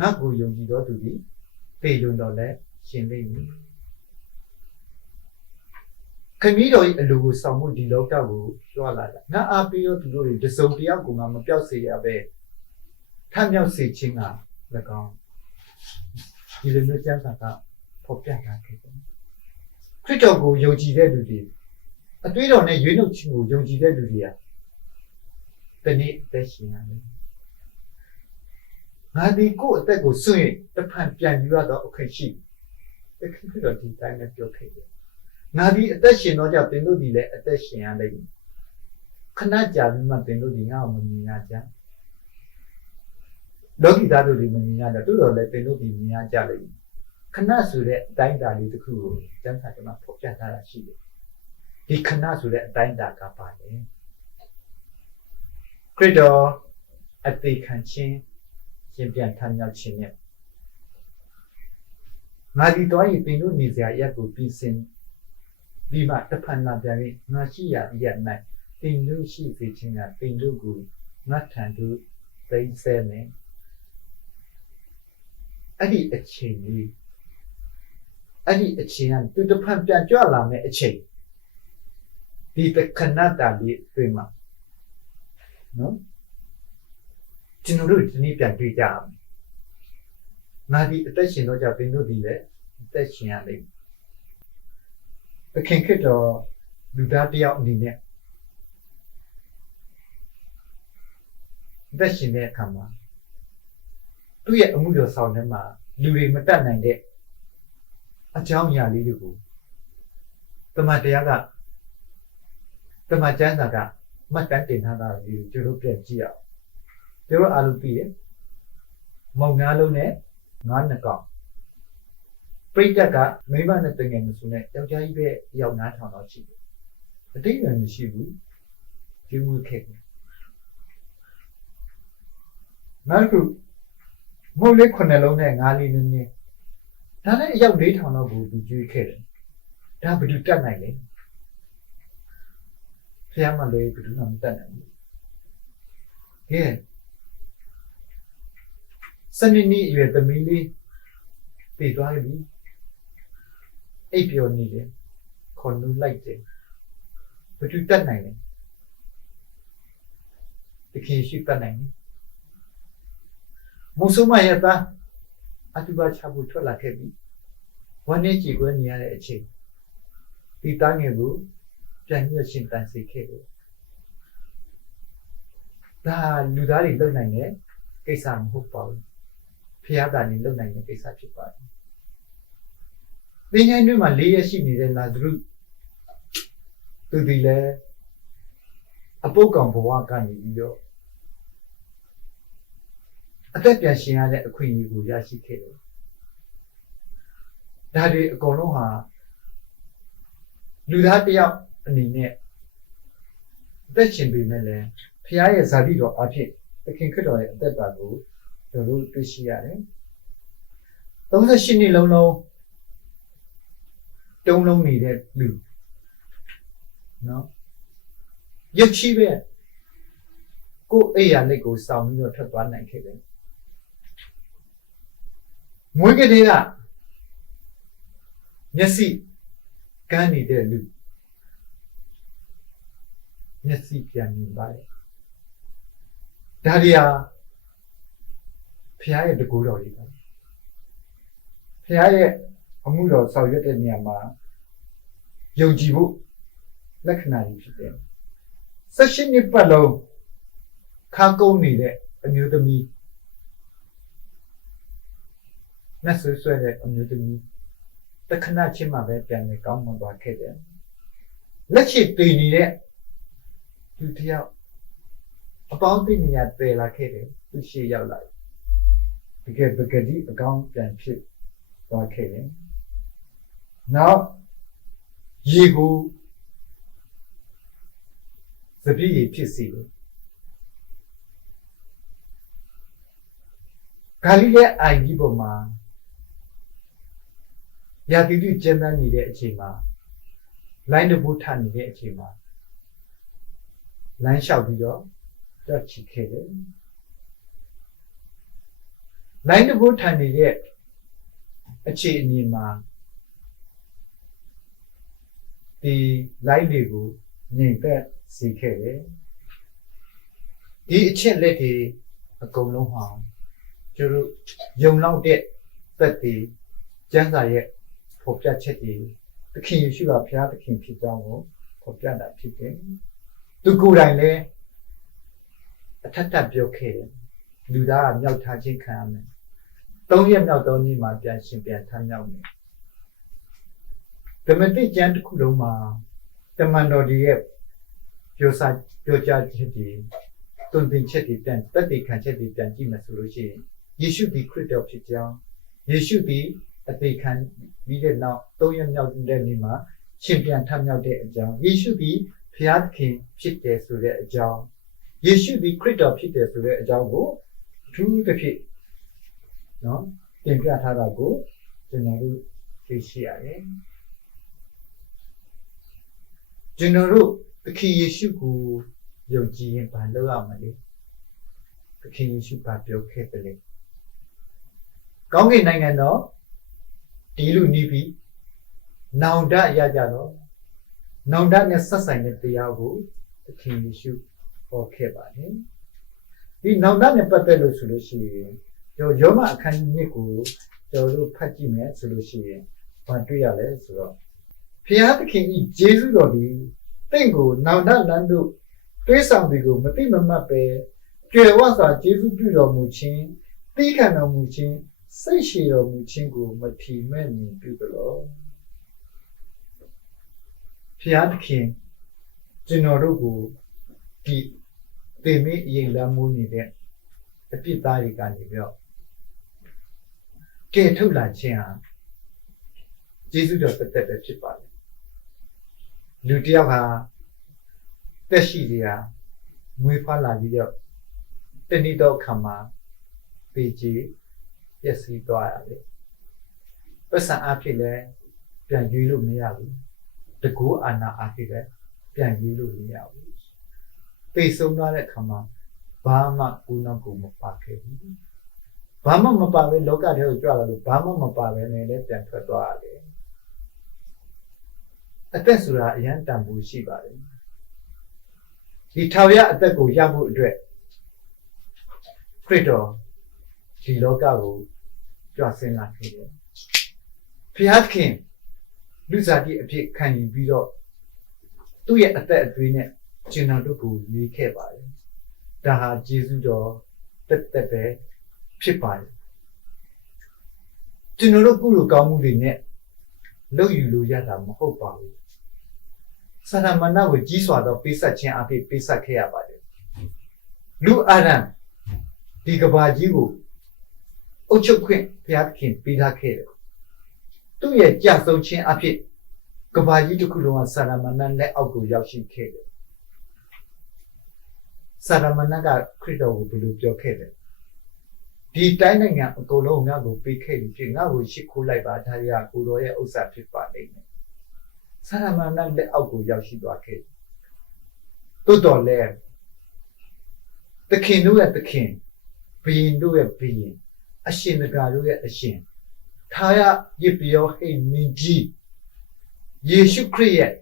ငါကိုယုံကြည်တော်သူသည်ပေလွန်တော်လဲရှင်လိမ့်မည်ခမည်းတော်၏အလိုကိုဆောင်မှုဒီလောကကိုလွှတ်လာတာငါအားပေးတော်သူတို့တွေတစုံတယောက်ကိုမှမပြောက်စေရပဲထမြောက်စေခြင်းက၎င်းဒီလိုမျိုးကျမ်းစာကဖော်ပြထားခဲ့တယ်ခရစ်တော်ကိုယုံကြည်တဲ့လူတွေအသွေးတော်နဲ့ရွေးနှုတ်ခြင်းကိုယုံကြည်တဲ့လူတွေကတနေ့သက်ရှင်ရတယ်ငါဒီကိုယ့်အသက်ကိုစွန့်ရင်တစ်ဖန်ပြန်ယူရတော့အခက်ရှိတယ်ခရစ်တော်ဒီတိုင်းနဲ့ပြောခဲ့တယ်ငါဒီအသက်ရှင်တော့ကြောင့်သင်တို့ဒီလည်းအသက်ရှင်ရလိမ့်မယ်ခဏကြာပြီးမှသင်တို့ဒီငါ့ကိုမမြင်ရကြလောကီသားတို့ဒီမမြင်ရတော့တော်လည်းသင်တို့ဒီမြင်ရကြလိမ့်မယ်ခဏဆိုတဲ့အတိုင်းအတာလေးတစ်ခုကိုကျမ်းစာထဲမှာဖော်ပြထားတာရှိတယ်ဒီခဏဆိုတဲ့အတိုင်းအတာကပါလေခရစ်တော်အသေးခံခြင်းရှင်ပြန်ထမြောက်ခြင်းနဲ့ငါဒီတော့ရင်သင်တို့နေစရာရက်ကိုပြီးစင်ပြီးမှတဖန်လာပြန်ပြီးငါရှိရရက်၌သင်တို့ရှိစေခြင်းကသင်တို့ကိုငါထံသို့သိမ်းဆဲမယ်အဲ့ဒီအချိန်လေးအဲ့ဒီအချိန်ကသူတဖန်ပြန်ကြွလာမယ်အချိန်ဒီခဏတာလေးတွေ့မှာနော်ကျွန်တော်တို့ဒီနေ့ပြန်တွေ့ကြအောင်ငါဒီအသက်ရှင်တော့ကြပင်တို့ဒီလည်းအသက်ရှင်ရလိမ့်မယ်သခင်ခရစ်တော်လူသားတစ်ယောက်အနေနဲ့အသက်ရှင်တဲ့အခါမှာသူ့ရဲ့အမှုတော်ဆောင်ထဲမှာလူတွေမတတ်နိုင်တဲ့အကြောင်းအရာလေးတွေကိုတမန်တရားကတမန်ကျမ်းစာကမှတ်တမ်းတင်ထားတာကိုကျွန်တော်ပြန်ကြည့်အောင်ကျွန်တော်အားလုံးသိတယ်မောင်ငါးလုံးနဲ့ငါးနှစ်ကောင်ပြိတ္တကမိမနဲ့တငယ်မဆိုနဲ့ယောက်ျားကြီးပဲရောက်နားထောင်တော့ရှိတယ်အတိတ်ကမရှိဘူးဒီမှုခက်နောက်တစ်ခုမုတ်လေး9လုံးနဲ့ငါးလေးနည်းနည်းဒါနဲ့ရောက်4000လောက်ကိုသူကျွေးခဲ့တယ်ဒါဘယ်သူတတ်နိုင်လဲဖျားမလေးဘယ်သူမှမတတ်နိုင်ဘူးကဲစနေနေ့အရွယ်သမီးလေးတည်သွားပြီအိပ်ပျော်နေတယ်ခွန်လူလိုက်တယ်ဘယ်သူတတ်နိုင်လဲတခင်ရှိတတ်နိုင်တယ်မုဆုမရဲ့သားအတူပါချဖို့ထွက်လာခဲ့ပြီဝမ်းနဲ့ကြည်ကွဲနေရတဲ့အချိန်ဒီသားငယ်ကိုပြန်ရရှင်တန်စေခဲ့တယ်ဒါလူသားတွေလုပ်နိုင်တဲ့ကိစ္စမဟုတ်ပါဘူးဖျားတာနေလုပ်နိုင်တဲ့ကိစ္စဖြစ်ပါတယ်သင်္ချိုင်းတွင်မှာ၄ရက်ရှိနေတဲ့လာဇရုသူဒီလဲအပုတ်ကောင်ဘဝကနေပြီးတော့အသက်ပြန်ရှင်ရတဲ့အခွင့်အရေးကိုရရှိခဲ့တယ်ဒါတွေအကုန်လုံးဟာလူသားတစ်ယောက်အနေနဲ့အသက်ရှင်ပေမဲ့လည်းဖျားရဲ့ဇာတိတော်အဖြစ်သခင်ခရစ်တော်ရဲ့အသက်တာကိုတို့တွေ့ရှိရတယ်38နှစ်လုံးတုံးလုံးနေတဲ့လူနော်ရုပ်ချီးပဲကိုယ်အိယာလက်ကိုစောင်းပြီးတော့ထွက်သွားနိုင်ခဲ့တယ်မွေးကလေးကမျက်စိကန်းနေတဲ့လူမျက်စိပြန်မြင်ပါတယ်ဒါရီယာဖခင်ရဲ့တကူတော်ကြီးပါဖခင်ရဲ့အမှုတော်ဆောင်ရွက်တဲ့နေရာမှာယုံကြည်ဖို့လက္ခဏာကြီးဖြစ်တယ်18နှစ်ပတ်လုံးခါကုန်းနေတဲ့အမျိုးသမီးနတ်ဆွဲတဲ့အမျိုးသမီးတခဏချင်းမှပဲပြန်လေကောင်းမွန်သွားခဲ့တယ်လက်ရှိတည်နေတဲ့သူတယောက်အပေါင်းသိနေရတည်လာခဲ့တယ်သူရှေ့ရောက်လာတကယ်ပကတိအကောင်းပြန်ဖြစ်သွားခဲ့တယ်နောက်ရေကိုစပြည့်ရဖြစ်စီလို့ဂါလိလဲအိုင်ကြီးပေါ်မှာ ရာသီတုကျန်းတန်းနေတဲ့အချိန်မှာလိုင်းတဘိုးထနေတဲ့အချိန်မှာလမ်းလျှောက်ပြီးတော့ကြောက်ချီခဲ့တယ်လိုင်းတဘိုးထနေတဲ့အခြေအနေမှာဒီလိုက်တွေကိုငြိမ်သက်စေခဲ့တယ်ဒီအချက်လက်တွေအကုန်လုံးဟောင်းကျတို့ယုံလောက်တဲ့သက်တွေကျမ်းစာရဲ့ဖော်ပြချက်တွေသခင်ယေရှုကဘုရားသခင်ဖြစ်ကြောင်းကိုဖော်ပြတာဖြစ်တယ်သူကိုယ်တိုင်လည်းအထက်ထပ်ပြောခဲ့တယ်လူသားကမြောက်ထားခြင်းခံရမယ်3 ရက်မြောက်သောနေ့မှာပြန်ရှင်ပြန်ထမြောက်မယ်ဓမ္မတိကျမ်းတစ်ခုလုံးမှာတမန်တော်တွေရဲ့ပြောကြားချက်တွေတွင်တင်ချက်တွေပြန်တက်တည်ခံချက်တွေပြန်ကြည့်မယ်ဆိုလို့ရှိရင်ယေရှုသည်ခရစ်တော်ဖြစ်ကြောင်းယေရှုသည်အသေးခံပြီးတဲ့နောက်3 ရက်မြောက်တဲ့နေ့မှာရှင်ပြန်ထမြောက်တဲ့အကြောင်းယေရှုသည်ဘုရားသခင်ဖြစ်တယ်ဆိုတဲ့အကြောင်းယေရှုသည်ခရစ်တော်ဖြစ်တယ်ဆိုတဲ့အကြောင်းကိုအထူးတစ်ဖြစ်နော်တင်ပြထားတာကိုကျွန်တော်တို့သိရှိရတယ်ကျွန်တော်တို့သခင်ယေရှုကိုယုံကြည်ရင်ဘာလုပ်ရမလဲသခင်ယေရှုဘာပြောခဲ့တယ်လဲကောင်းကင်နိုင်ငံတော်ဒီလူနီးပြီးနောင်တရကြတော့နောင်တနဲ့ဆက်ဆိုင်တဲ့တရားကိုသခင်ယေရှုဟောခဲ့ပါတယ်ဒီနောင်တနဲ့ပတ်သက်လို့ဆိုလို့ရှိရင်ယောမအခန်းကြီး1ကိုကျွန်တော်တို့ဖတ်ကြည့်မယ်ဆိုလို့ရှိရင်ဘာတွေ့ရလဲဆိုတော့ဘုရားသခင်ဤယေရှုတော်ဒီတင့်ကိုနောင်တလမ်းတို့တွေးဆောင်တွေကိုမတိမမတ်ပဲကြွယ်ဝစွာယေရှုပြုတော်မူခြင်းသိခံတော်မူခြင်းစိတ်ရှည်တော်မူခြင်းကိုမထီမဲ့မြင်ပြုသလိုဘုရားသခင်ကျွန်တော်တို့ကိုဒီပေမေအရေးလမ်းမိုးနေတဲ့အပြစ်သားတွေကနေပြီးတော့ကဲထုတ်လာခြင်းဟာယေရှုတော်တက်တက်ပဲဖြစ်ပါတယ်လူတစ်ယောက်ဟာတက်ရှိစရာမွေးဖွားလာပြီးတော့တဏှိတော့ခါမှာပေကြီးပျက်စီးသွားရတယ်ပတ်စံအဖြစ်လည်းပြန်ရွေးလို့မရဘူးတကူအာနာအဖြစ်လည်းပြန်ရွေးလို့မရဘူးပေဆုံးသွားတဲ့ခါမှာဘာမှကိုယ်နောက်ကိုမပါခဲ့ဘူးဘာမှမပါပဲလောကထဲကိုကြွလာလို့ဘာမှမပါပဲနဲ့လည်းပြန်ထွက်သွားရတယ်အသက်ဆိုတာအရန်တန်ဖိုးရှိပါတယ်ဒီထာဝရအသက်ကိုရဖို့အတွက်ခရစ်တော်ဒီလောကကိုကြွဆင်းလာခဲ့တယ်ဘုရားသခင်လူစားကြီးအဖြစ်ခံယူပြီးတော့သူ့ရဲ့အသက်အသွေးနဲ့ကျွန်တော်တို့ကိုရွေးခဲ့ပါတယ်ဒါဟာယေရှုတော်တက်တက်ပဲဖြစ်ပါတယ်ကျွန်တော်တို့ကုလိုကောင်းမှုတွေနဲ့လုပ်ယူလို့ရတာမဟုတ်ပါဘူးစာရမဏေကိုကြီးစွာသောပေးဆက်ခြင်းအဖြစ်ပေးဆက်ခဲ့ရပါတယ်လူအာရန်ဒီကဘာကြီးကိုအုပ်ချုပ်ခွင့်ဘုရားသခင်ပေးထားခဲ့တယ်သူ့ရဲ့ကြာဆုံးခြင်းအဖြစ်ကဘာကြီးတစ်ခုလုံးကစာရမဏေလက်အောက်ကိုရောက်ရှိခဲ့တယ်စာရမဏေကခရစ်တော်ကိုဘယ်လိုပြောခဲ့တယ်ဒီတိုင်းနိုင်ငံအကုန်လုံးငါ့ကိုပေးခဲ့ပြီးဖြစ်ငါ့ကိုရှစ်ခိုးလိုက်ပါဒါရီကကိုတော်ရဲ့ဥစ္စာဖြစ်ပါလိမ့်မယ်ဆရာမဏေလက်အောက်ကိုရောက်ရှိသွားခဲ့တိုးတော်လဲသခင်တို့ရဲ့သခင်ဘုရင်တို့ရဲ့ဘုရင်အရှင်တကာတို့ရဲ့အရှင်ထာယယေပယောဟိမင်းကြီးယေရှုခရစ်ရဲ့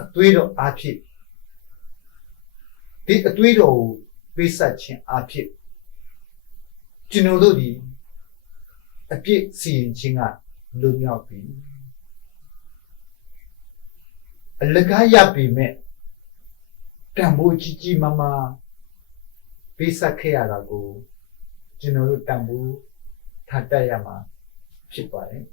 အသွေးတော်အားဖြင့်ဒီအသွေးတော်ကိုပေးဆက်ခြင်းအားဖြင့်ကျွန်တော်တို့ဒီအပြစ်စီရင်ခြင်းကလွတ်မြောက်ပြီအလကားရပြီမဲ့တန်ဖိုးကြီးကြီးမားမားပေးဆက်ခဲ့ရတာကိုကျွန်တော်တို့တန်ဖိုးထားတတ်ရမှာဖြစ်ပါတယ်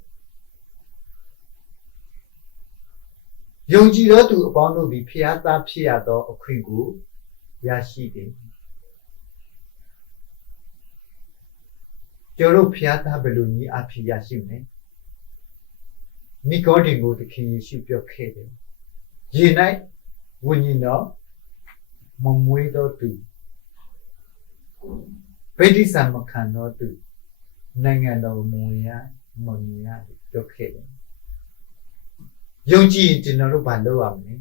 ယုံကြည်သောသူအပေါင်းတို့သည်ဖျားသားဖြစ်ရသောအခွင့်ကိုရရှိတယ်ကျွန်တော်ဖျားသားဘယ်လိုနည်းအဖြစ်ရရှိမလဲနီကိုဒီကိုသခင်ယေရှုပြောခဲ့တယ်ယေ၌ဝိညာဉ်တော်မမွေးသောသူဗိဓိဆာမခံသောသူနိုင်ငံတော်မဝင်ရမမြင်ရပြောခဲ့တယ် ယုံကြည်ရင်ကျွန်တော်တို့ဘာလုပ်ရမလဲ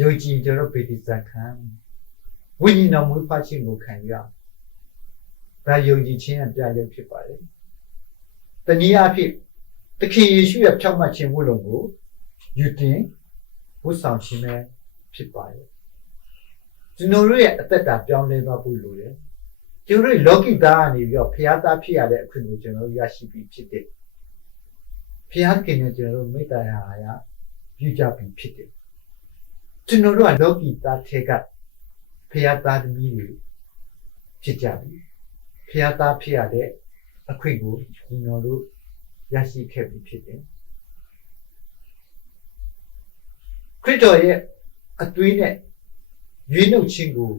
ယုံကြည်ကျွန်တော်ဗေဒိဇခံဝိညာဉ်တော်မူဖခြင်းကိုခံရဒါယုံကြည်ခြင်းအပြရုပ်ဖြစ်ပါတယ်တနည်းအားဖြင့်သခင်ယေရှုရဲ့ဖြောင့်မတ်ခြင်းဝတ်လုံကိုယူတင်ဝတ်ဆောင်ခြင်းပဲဖြစ်ပါတယ်ကျွန်တော်တို့ရဲ့အသက်တာပြောင်းလဲသွားဖို့လိုတယ်ကျွန်တော်တို့လောကီသားကနေပြီးတော့ဖျားသားဖြစ်ရတဲ့အခွင့်ကိုကျွန်တော်တို့ရရှိပြီးဖြစ်တယ်ဖျားခင်နဲ့ကျွန်တော်တို့မေတ္တာရာပြုကြပြီးဖြစ်တယ်ကျွန်တော်တို့ကလောကီသားထဲကဖျားသားသမီးတွေဖြစ်ကြပြီဖျားသားဖြစ်ရတဲ့အခွင့်ကိုကျွန်တော်တို့ရရှိခဲ့ပြီးဖြစ်တယ်ခရစ်တော်ရဲ့အသွေးနဲ့ရွေးနှုတ်ခြင်းကို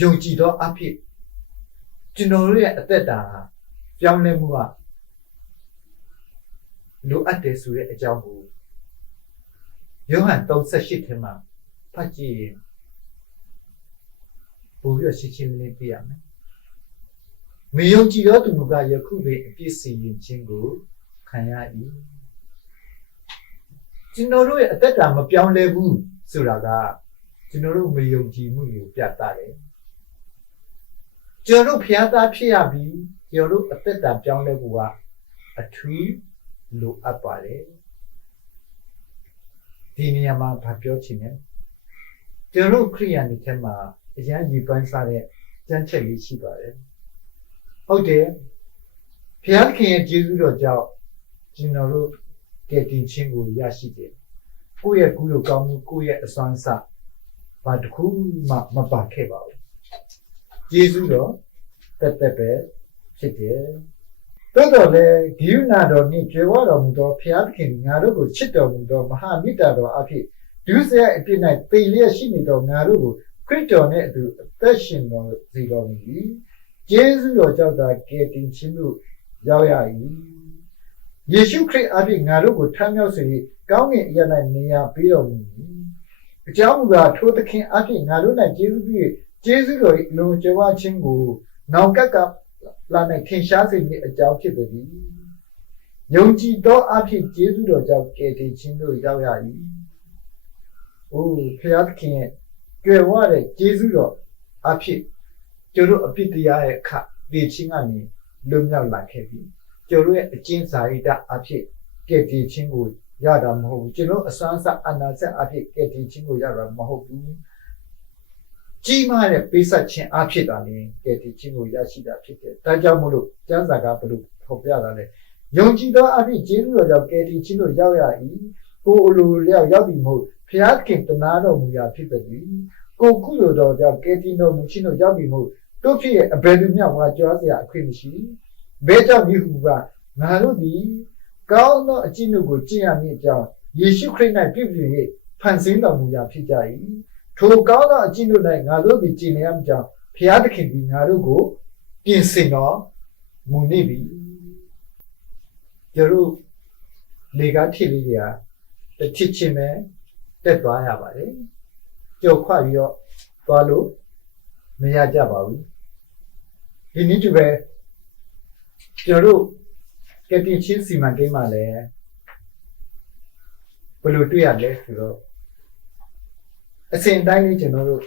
ယုံကြည်သောအဖြစ်ကျွန်တော်တို့ရဲ့အသက်တာပြောင်းလဲမှုကလိုအပ်တယ်ဆိုတဲ့အကြောင်းကိုယောဟန်3:8ထဲမှာဖတ်ကြည့်ရင်ပိုပြီးရှင်းရှင်းလင်းလင်းပြရမယ်။မယုံကြည်သောသူကယခုပင်အပြစ်စီရင်ခြင်းကိုခံရ၏။ကျွန်တော်တို့ရဲ့အသက်တာမပြောင်းလဲဘူးဆိုတာကကျွန်တော်တို့မယုံကြည်မှုကိုပြသတယ်။ကျွန်တော်တို့ဖျားသားဖြစ်ရပြီးကျွန်တော်တို့အသက်တာပြောင်းလဲဖို့ကအထူးလိုအပ်ပါတယ်ဒီနေရာမှာဗာပြောချင်တယ်ကျွန်တော်တို့ခရိယာန်တွေထဲမှာအရန်ယူပန်းစားတဲ့ကြမ်းချက်လေးရှိပါတယ်ဟုတ်တယ်ဘုရားခင်ရဲ့ကျေးဇူးတော်ကြောင့်ကျွန်တော်တို့ကယ်တင်ခြင်းကိုရရှိတယ်ကိုယ့်ရဲ့ကုသိုလ်ကောင်းမှုကိုယ့်ရဲ့အစွမ်းအစဘာတစ်ခုမှမပါခဲ့ပါဘူးကျေးဇူးတော်တက်တက်ပဲဖြစ်တယ်တော်တော်လည်းဂိယုဏတော်နှင့်ကြွယ်ဝတော်မူသောဘုရားသခင်ငါတို့ကိုချစ်တော်မူသောမဟာမေတ္တာတော်အဖြစ်ဒုစရိုက်အပြစ်၌ပေလျက်ရှိနေသောငါတို့ကိုခရစ်တော်နှင့်အတူအသက်ရှင်တော်စေတော်မူ၏ကျေးဇူးတော်ကြောင့်သာကယ်တင်ခြင်းသို့ရောက်ရ၏ယေရှုခရစ်အဖြစ်ငါတို့ကိုထမ်းမြောက်စေ၍ကောင်းကင်အရာ၌နေရာပေးတော်မူ၏အကြောင်းမူကားထိုသခင်အဖြစ်ငါတို့၌ကျေးဇူးပြု၍ကျေးဇူးတော်၏လုံခြုံဝခြင်းကိုနောင်ကပ်လာနိုင်ထင်ရှားစေမည်အကြောင်းဖြစ်သည်ယုံကြည်သောအဖြစ်ကျေးဇူးတော်ကြောင့်ကယ်တင်ခြင်းသို့ရောက်ရ၏အိုးဖျားသခင်ရဲ့ကြွယ်ဝတဲ့ကျေးဇူးတော်အဖြစ်ကျတို့အပြစ်တရားရဲ့ခသေခြင်းကနေလွတ်မြောက်လာခဲ့ပြီကျတို့ရဲ့အကျဉ်းစာရိတ္တအဖြစ်ကယ်တင်ခြင်းကိုရတာမဟုတ်ဘူးကျတို့အစွမ်းစားအနာဆက်အဖြစ်ကယ်တင်ခြင်းကိုရတာမဟုတ်ဘူးကြီးမားတဲ့ပေးဆက်ခြင်းအဖြစ်တာလည်းကယ်တင်ခြင်းကိုရရှိတာဖြစ်တယ်ဒါကြောင့်မို့လို့ကျမ်းစာကဘယ်လိုဖော်ပြတာလဲယုံကြည်သောအဖြစ်ကျေးဇူးတော်ကြောင့်ကယ်တင်ခြင်းတို့ရောက်ရ၏ကိုအလိုလျောက်ရောက်ပြီမဟုတ်ဖျားခင်တနာတော်မူရာဖြစ်သည်ကိုကုသိုလ်တော်ကြောင့်ကယ်တင်တော်မူခြင်းတို့ရောက်ပြီမဟုတ်တို့ဖြစ်ရဲ့အဘယ်သူမျှဝါကြွားစရာအခွင့်မရှိဘဲကြောင့်ဒီဟူကငါတို့သည်ကောင်းသောအကျင့်တို့ကိုကျင့်ရမည်အကြောင်းယေရှုခရစ်၌ပြုပြင်၍ဖန်ဆင်းတော်မူရာဖြစ်ကြ၏ထိုကောင်းသောအကျင့်တို့၌ငါတို့သည်ကျင့်ရမည်အကြောင်းဖျားသခင်သည်ငါတို့ကိုပြင်ဆင်တော်မူနေပြီကျတို့လေကားထစ်လေးတွေကတစ်ချစ်ချင်းပဲတက်သွားရပါတယ်ကြော်ခွပြီးတော့သွားလို့မရကြပါဘူးဒီနည်းတူပဲကျတို့ကတိချင်းစီမံကိန်းမှာလည်းဘယ်လိုတွေ့ရလဲဆိုတော့အစဉ်တိုင်းလေးကျွန်တော်တို့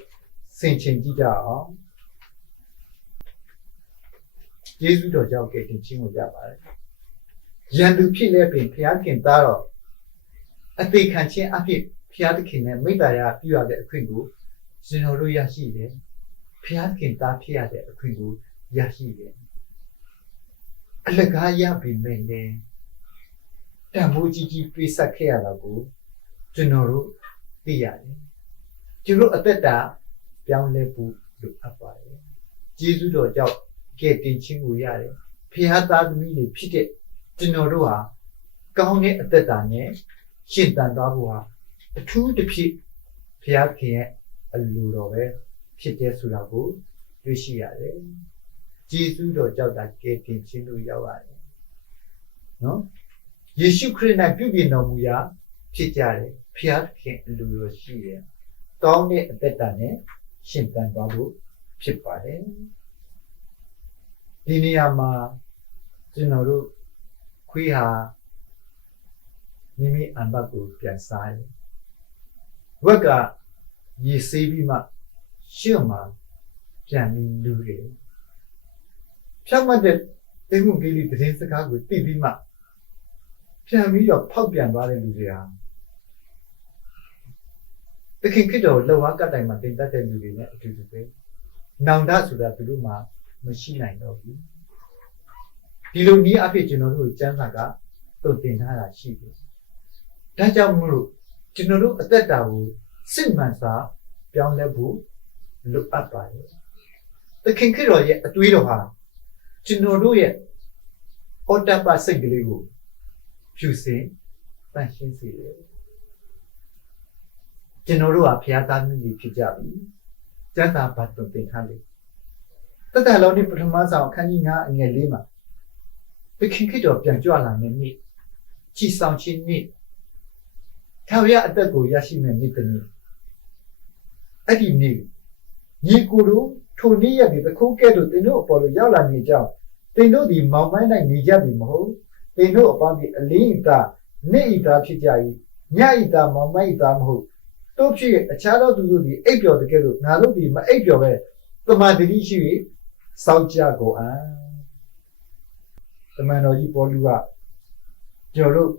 ဆင်ခြင်ကြည့်ကြအောင်ယေရှုတော်ကြောင့်ကတိချင်းကိုရပါတယ်ရန်သူဖြစ်လဲပင်ဘုရားခင်သားတော်အသေးခံခြင်းအဖြစ်ဘုရားသခင်နဲ့မိတ္တရာပြုရတဲ့အခွင့်ကိုကျွန်တော်တို့ရရှိတယ်ဘုရားခင်သားဖြစ်ရတဲ့အခွင့်ကိုရရှိတယ်အလကားရပြီမဲ့လေတန်ဖိုးကြီးကြီးပြေးဆက်ခဲ့ရတာကိုကျွန်တော်တို့သိရတယ်ကျွန်တော်အသက်တာပြောင်းလဲဖို့လိုအပ်ပါတယ်ကျေးဇူးတော်ကြောင့်ကယ်တင်ခြင်းကိုရတယ်ဘုရားသားသမီးတွေဖြစ်တဲ့ကျွန်တော်တို့ဟာကောင်းတဲ့အသက်တာနဲ့ရှင်သန်သွားဖို့ဟာအထူးတစ်ဖြစ်ဘုရားခင်ရဲ့အလိုတော်ပဲဖြစ်တဲ့ဆိုတာကိုတွေ့ရှိရတယ်ကျေးဇူးတော်ကြောင့်ဒါကယ်တင်ခြင်းလို့ရောက်ရတယ်နော်ယေရှုခရစ်၌ပြုပြင်တော်မူရာဖြစ်ကြတယ်ဘုရားခင်အလိုတော်ရှိတယ်ကောင်းတဲ့အသက်တာနဲ့ရှင်သန်သွားဖို့ဖြစ်ပါတယ်ဒီနေရာမှာကျွန်တော်တို့ခွေးဟာ မိမိအန်ဘတ်ကိုပြန်စားတယ်ဝက်ကရေဆေးပြီးမှရှေ့မှာပြန်ပြီးလူတယ်ဖြောက်မှတ်တဲ့တိမ်မှုကလေးသတင်းစကားကိုသိပြီးမှပြန်ပြီးတော့ဖောက်ပြန်သွားတဲ့လူတွေဟာတခင်ခစ်တော်လောကကတိုင်မှာတင်တတ်တဲ့လူတွေနဲ့အတူတူပဲနောင်တဆိုတာသူတို့မှမရှိနိုင်တော့ဘူးဒီလိုနည်းအဖြစ်ကျွန်တော်တို့ကျမ်းစာကတုတ်တင်ထားတာရှိတယ်ဒါကြောင့်မို့လို့ကျွန်တော်တို့အသက်တာကိုစစ်မှန်စွာပြောင်းလဲဖို့လိုအပ်ပါတယ်တခင်ခစ်တော်ရဲ့အတွေးတော်ဟာကျွန်တော်တို့ရဲ့အော်တပစိတ်ကလေးကိုဖြူစင်တန့်ရှင်းစေတယ်ကျွန်တော်တို့ဟာဘုရားသားမျိုးတွေဖြစ်ကြပြီကျမ်းစာဘာတုတ်တင်ထားလဲတသက်လုံးဒီပထမဆောင်အခန်းကြီး9အငယ်4မှာတခင်ခစ်တော်ပြန်ကြွလာမယ့်နေ့ချီဆောင်ခြင်းနေ့ထာဝရအသက်ကိုရရှိမယ့်နေ့တစ်နေ့အဲ့ဒီနေ့ညီကိုတို့ထိုနေ့ရက်ဒီတစ်ခုကဲ့သို့သင်တို့အပေါ်သို့ရောက်လာနေကြောင်းသင်တို့ဒီမောင်မိုင်း၌နေကြပြီမဟုတ်သင်တို့အပေါင်းဒီအလင်းဤသားနေ့ဤသားဖြစ်ကြ၏ညဤသားမောင်မိုင်းဤသားမဟုတ်တို့ဖြစ်အခြားသောသူတို့ဒီအိပ်ပျော်တကယ်လို့ငါတို့ဒီမအိပ်ပျော်ပဲတမန်တတိရှိ၍စောင့်ကြကုန်အံ့တမန်တော်ကြီးပေါလုကကျွန်တော်တို့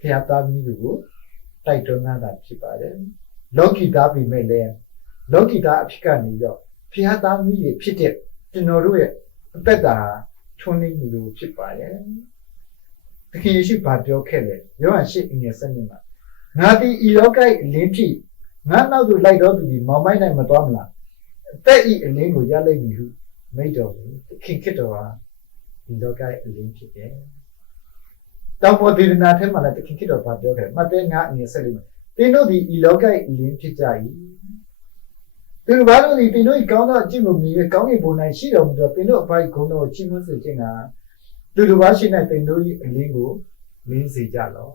ဖျားသားမိတို့ကိုတိုက်တွန်းတာဖြစ်ပါတယ်လောကီသားပြီမဲ့လည်းလောကီသားအဖြစ်ကနေတော့ဖျားသားမိတွေဖြစ်တဲ့ကျွန်တော်တို့ရဲ့အသက်တာထွန်းနေမှုလိုဖြစ်ပါတယ်တခင်ယေရှုဘာပြောခဲ့လဲယောဟန်8အငယ်7မှာငါဒီဤလောက၏အလင်းဖြစ်ငါနောက်သို့လိုက်တော်သူဒီမောင်မိုင်းနိုင်မတော်မလားအသက်ဤအလင်းကိုရလိမ့်မည်ဟုမိန့်တော်မူတခင်ခစ်တော်ဟာဒီလောက၏အလင်းဖြစ်တယ်တောင်ပေါ်ဒေသနာထဲမှာလည်းတခင်ခစ်တော်ဘာပြောခဲ့လဲမဿဲ9အငယ်7မှာသင်တို့ဒီဤလောက၏အလင်းဖြစ်ကြ၏သူတို့ဘာလို့ဒီသင်တို့ဤကောင်းသောအကျင့်ကိုမြည်၍ကောင်းကင်ဘုံ၌ရှိတော်မူသောသင်တို့အဖိုက်ဂုဏ်တော်ကိုချီးမွမ်းစေခြင်းကသူတို့ဘာရှိ၌သင်တို့၏အလင်းကိုလင်းစေကြလော့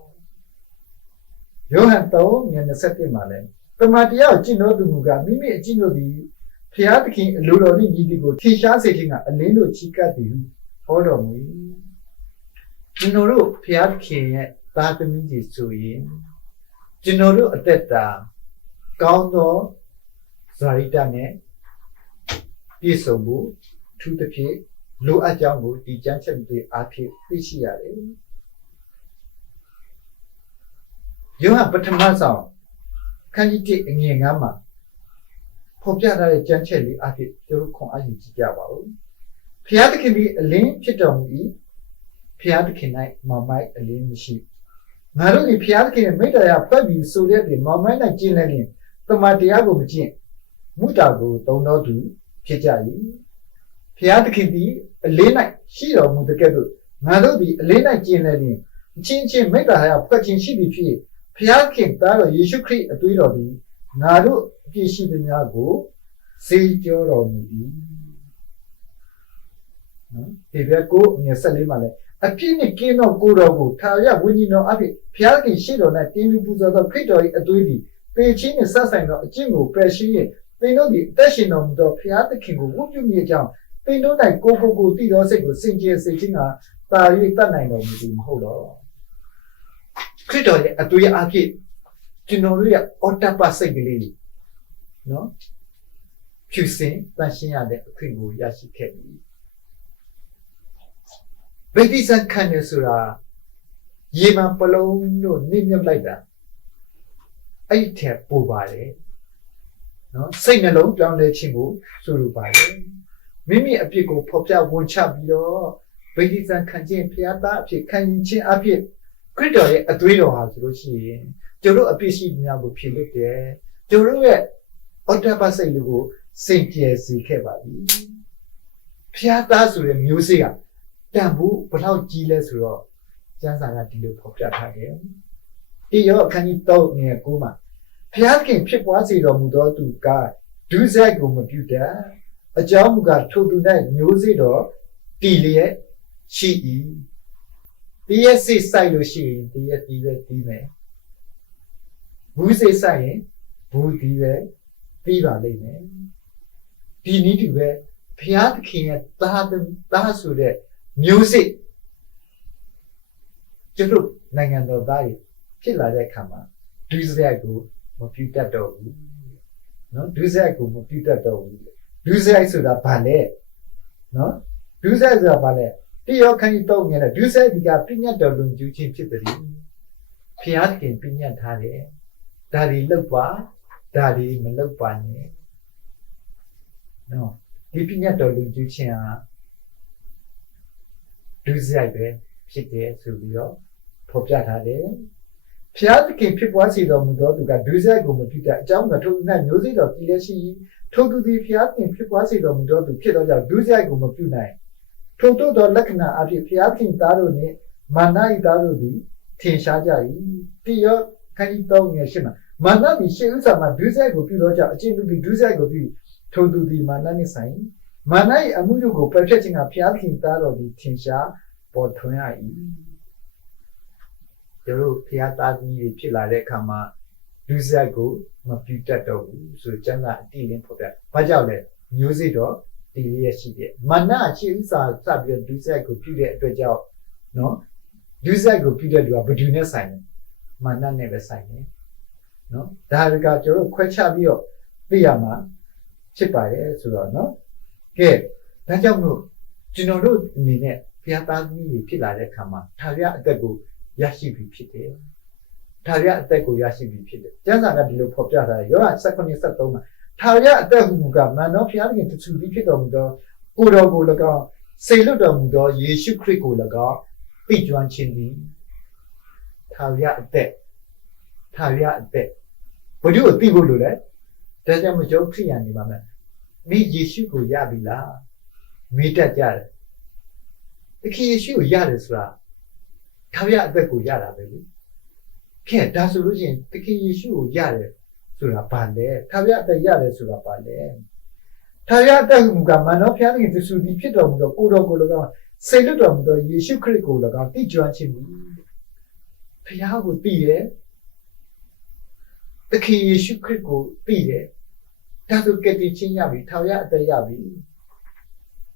ယောဟန်3:21မှာလည်းတမန်တရားကိုကျင့်တော်သူမူကားမိမိအကျင့်တို့သည်ဖျားသခင်အလိုတော်နှင့်ညီသည်ကိုထင်ရှားစေခြင်းကအလင်းတို့ချီးကပ်သည်ဟုဟောတော်မူ၏ကျွန်တော်တို့ဖျားသခင်ရဲ့သားသမီးကြီးဆိုရင်ကျွန်တော်တို့အသက်တာကောင်းသောဇာတိတနဲ့ပြည့်စုံမှုထူးသဖြင့်လိုအပ်ကြောင်းကိုဒီကျမ်းချက်တွေအားဖြင့်သိရှိရတယ်ယောဟန်ပထမဆောင်ခန်းကြီး1အငယ်9မှာဖော်ပြထားတဲ့ကျမ်းချက်လေးအားဖြင့်ကျွန်တော်ခွန်အားယူကြည့်ကြပါဦးဖျားသခင်သည်အလင်းဖြစ်တော်မူ၏ဖျားသခင်၌မောင်မိုက်အလင်းမရှိငါတို့ဒီဖျားသခင်ရဲ့မိတ္တရာဖတ်ပြီးဆိုတဲ့ပြင်မောင်မိုက်၌ကျင့်လဲရင်တမန်တရားကိုမကျင့်မုတာကိုတုံတော်သူဖြစ်ကြ၏ဖျားသခင်သည်အလင်း၌ရှိတော်မူတဲ့ကဲ့သို့ငါတို့ဒီအလင်း၌ကျင့်လဲရင်အချင်းချင်းမိတ္တရာဖတ်ခြင်းရှိပြီးဖြစ်ဖျားခင်သားတော်ယေရှုခရစ်အသွေးတော်သည်ငါတို့အပြည့်ရှိသည်များကိုစေကြောတော်မူ၏နော်ဒီဘက်ကိုအငယ်14မှာလဲအပြည့်နဲ့ကင်းသောကိုယ်တော်ကိုထာဝရဝိညာဉ်တော်အဖြစ်ဖျားခင်ရှိတော်၌တင်းလူပူဇော်သောခရစ်တော်၏အသွေးသည်ပေချင်းနှင့်ဆက်ဆိုင်သောအကျင့်ကိုပယ်ရှင်း၍သင်တို့သည်အသက်ရှင်တော်မူသောဖျားသခင်ကိုဝတ်ပြုမိကြောင်းသင်တို့၌ကိုယ်တည်သောစိတ်ကိုစင်ကြယ်စေခြင်းကတာ၍တတ်နိုင်တော်မူသည်မဟုတ်တော့ခရစ်တော်ရဲ့အသွေးအဖြစ်ကျွန်တော်တို့ရဲ့အော်တပစိတ်ကလေးနော်ဖြူစင်တန်ရှင်းရတဲ့အခွင့်ကိုရရှိခဲ့ပြီဗိတိဇန်ခံရဆိုတာရေမှပလုံးတို့နှိမ့်မြုပ်လိုက်တာအဲ့ဒီထက်ပိုပါတယ်နော်စိတ်နှလုံးပြောင်းလဲခြင်းကိုဆိုလိုပါတယ်မိမိအပြစ်ကိုဖော်ပြဝန်ချပြီးတော့ဗိတိဇန်ခံခြင်းဖျားသားအဖြစ်ခံယူခြင်းအဖြစ်ခရစ်တော်ရဲ့အသွေးတော်ဟာဆိုလို့ရှိရင်ကျတို့အပြစ်ရှိများကိုဖြေလွတ်တယ်ကျတို့ရဲ့အော်တပတ်စိတ်ကိုစင်ကြယ်စေခဲ့ပါပြီဖျားသားဆိုတဲ့မျိုးစေ့ကတန်ဖို့ဘယ်လောက်ကြီးလဲဆိုတော့ကျမ်းစာကဒီလိုဖော်ပြထားတယ်ဒီရောအခန်းကြီး3ငယ်9မှာဖျားခင်ဖြစ်ပွားစေတော်မူသောသူကဒုစရိုက်ကိုမပြုတတ်အကြောင်းမူကားထိုသူ၌မျိုးစေ့တော်တည်လျက်ရှိ၏ဒီရဲ့စိတ်ဆိုင်လို့ရှိရင်ဒီရဲ့ဒီပဲပြီးမယ်ဘူးစိတ်ဆိုင်ရင်ဘူးဒီပဲပြီးပါလိမ့်မယ်ဒီနည်းတူပဲဘုရားသခင်ရဲ့သားဆိုတဲ့မျိုးစိတ်ကျွန်တော်နိုင်ငံတော်သားတွေ ဖြစ်လာတဲ့အခါမှာဒုစရိုက်ကိုမပြုတ်တတ်တော့ဘူးနော်ဒုစရိုက်ကိုမပြုတ်တတ်တော့ဘူးဒုစရိုက်ဆိုတာဘာလဲနော်ဒုစရိုက်ဆိုတာဘာလဲတိရောခဏတော့ငယ်တဲ့ဒုစရိုက်ဒီကပြညတ်တော်လွန်ကျူးခြင်းဖြစ်တယ်ဖျားခင်ပြညတ်ထားတယ်ဒါတွေလောက်ပါဒါတွေမလောက်ပါနဲ့နော်ဒီပြညတ်တော်လွန်ကျူးခြင်းဟာဒုစရိုက်ပဲဖြစ်တယ်ဆိုပြီးတော့ဖော်ပြထားတယ်ဖျားခင်ဖြစ်ပွားစေတော်မူသောသူကဒုစရိုက်ကိုမပြုတ်တဲ့အကြောင်းကထို့၌မျိုးစေ့တော်ပြည်လက်ရှိထို့သူသည်ဖျားခင်ဖြစ်ပွားစေတော်မူသောသူဖြစ်သောကြောင့်ဒုစရိုက်ကိုမပြုတ်နိုင်ထို့သောလက္ခဏာအဖြစ်ဖျားခင်သားတို့နှင့်မာန၏သားတို့သည်ထင်ရှားကြ၏တိရောခဏတော့ငယ်ရှိမှာမာနသည်ရှေးဥစွာမှာဒုစရိုက်ကိုပြုသောကြောင့်အကျင့်ပြုပြီးဒုစရိုက်ကိုပြုထို့သူသည်မာနနှင့်ဆိုင်မာန၏အမှုတို့ကိုပယ်ဖျက်ခြင်းကဖျားခင်သားတော်သည်ထင်ရှားပေါ်ထွန်းရ၏တို့ဖျားသားကြီးတွေဖြစ်လာတဲ့အခါမှာဒုစရိုက်ကိုမပြုတ်တတ်တော့ဘူးဆိုကျမ်းစာအတိအလင်းဖော်ပြဘာကြောင့်လဲမျိုးစေ့တော့တည်ရရှိတယ်မာနအရှိဥစွာစပြီးဒုစရိုက်ကိုပြုတဲ့အတွက်ကြောင့်နော်ဒုစရိုက်ကိုပြုတဲ့လူကဘယ်သူနဲ့ဆိုင်လဲမာနနဲ့ပဲဆိုင်တယ်နော်ဒါကကျွန်တော်ခွဲခြားပြီးတော့သိရမှာဖြစ်ပါတယ်ဆိုတော့နော်ကဲဒါကြောင့်မို့ကျွန်တော်တို့အနေနဲ့ဘုရားသားသမီးတွေဖြစ်လာတဲ့အခါမှာထာဝရအသက်ကိုရရှိပြီဖြစ်တယ်ထာဝရအသက်ကိုရရှိပြီဖြစ်တယ်ကျမ်းစာကဒီလိုဖော်ပြထားတယ်ယောဟန်19:73မှာထာဝရအသက်ဟူမူကားမန်တော်ဘုရားသခင်တဆူပြီးဖြစ်တော်မူသောကိုယ်တော်ကို၎င်းစေလွတ်တော်မူသောယေရှုခရစ်ကို၎င်းသိကျွမ်းခြင်းသည်ထာဝရအသက်ထာဝရအသက်ဘယ်သူကိုသိဖို့လိုလဲဒါကြောင့်မကျော်ခရိယန်နေပါမယ်မိယေရှုကိုရပြီလားမိတတ်ကြတယ်တခင်ယေရှုကိုရတယ်ဆိုတာထာဝရအသက်ကိုရတာပဲလေခဲဒါဆိုလို့ရှိရင်တခင်ယေရှုကိုရတယ်ဆိုတာဘာလဲထာဝရအသက်ရတယ်ဆိုတာဘာလဲထာဝရအသက်ဟူမူကားမန်တော်ဘုရားသခင်တဆူပြီးဖြစ်တော်မူသောကိုယ်တော်ကို၎င်းစေလွတ်တော်မူသောယေရှုခရစ်ကို၎င်းသိကျွမ်းခြင်းမူဘုရားကိုသိတယ်သခင်ယေရှုခရစ်ကိုသိတယ်ဒါဆိုကတိချင်းရပြီထာဝရအသက်ရပြီ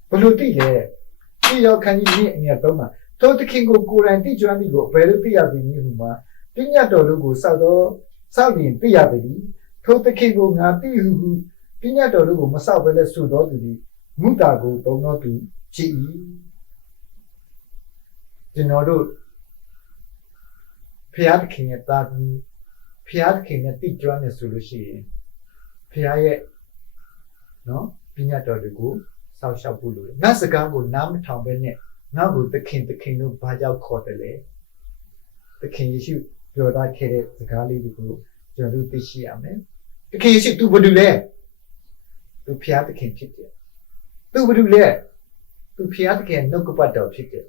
ဘလို့သိလဲဒီရောက်ခန်းကြီးနဲ့အငယ်သုံးမှာသောသခင်ကိုကိုယ်တိုင်သိကျွမ်းပြီးကိုဘယ်လိုသိရပြီဟူမှာပညာတော်တို့ကိုစောက်ရင်သိရပြီထိုသခင်ကိုငါသိဟုပညာတော်တို့ကိုမစောက်ဘဲလဲဆိုတော်သူသည်မုတာကိုသုံးတော်သူဖြစ်၏ကျွန်တော်တို့ဖျားသခင်ရဲ့တာသမီဖျားသခင်နဲ့သိကျွမ်းနေဆိုလို့ရှိရင်ဖျားရဲ့နော်ပညာတော်တွေကိုစောက်ရှောက်ဖို့လိုတယ်ငါစကားကိုနားမထောင်ဘဲနဲ့ငါ့ကိုသခင်တို့ဘာကြောင့်ခေါ်တယ်လဲသခင်ယေရှုပြောထားခဲ့တဲ့စကားလေးတွေကိုကျွန်တော်တို့သိရှိရမယ်သခင်ယေရှု तू ဘာလုပ်လဲ तू ဖျားသခင်ဖြစ်တယ် तू ဘာလုပ်လဲ तू ဖျားသခင်နှုတ်ကပတ်တော်ဖြစ်တယ်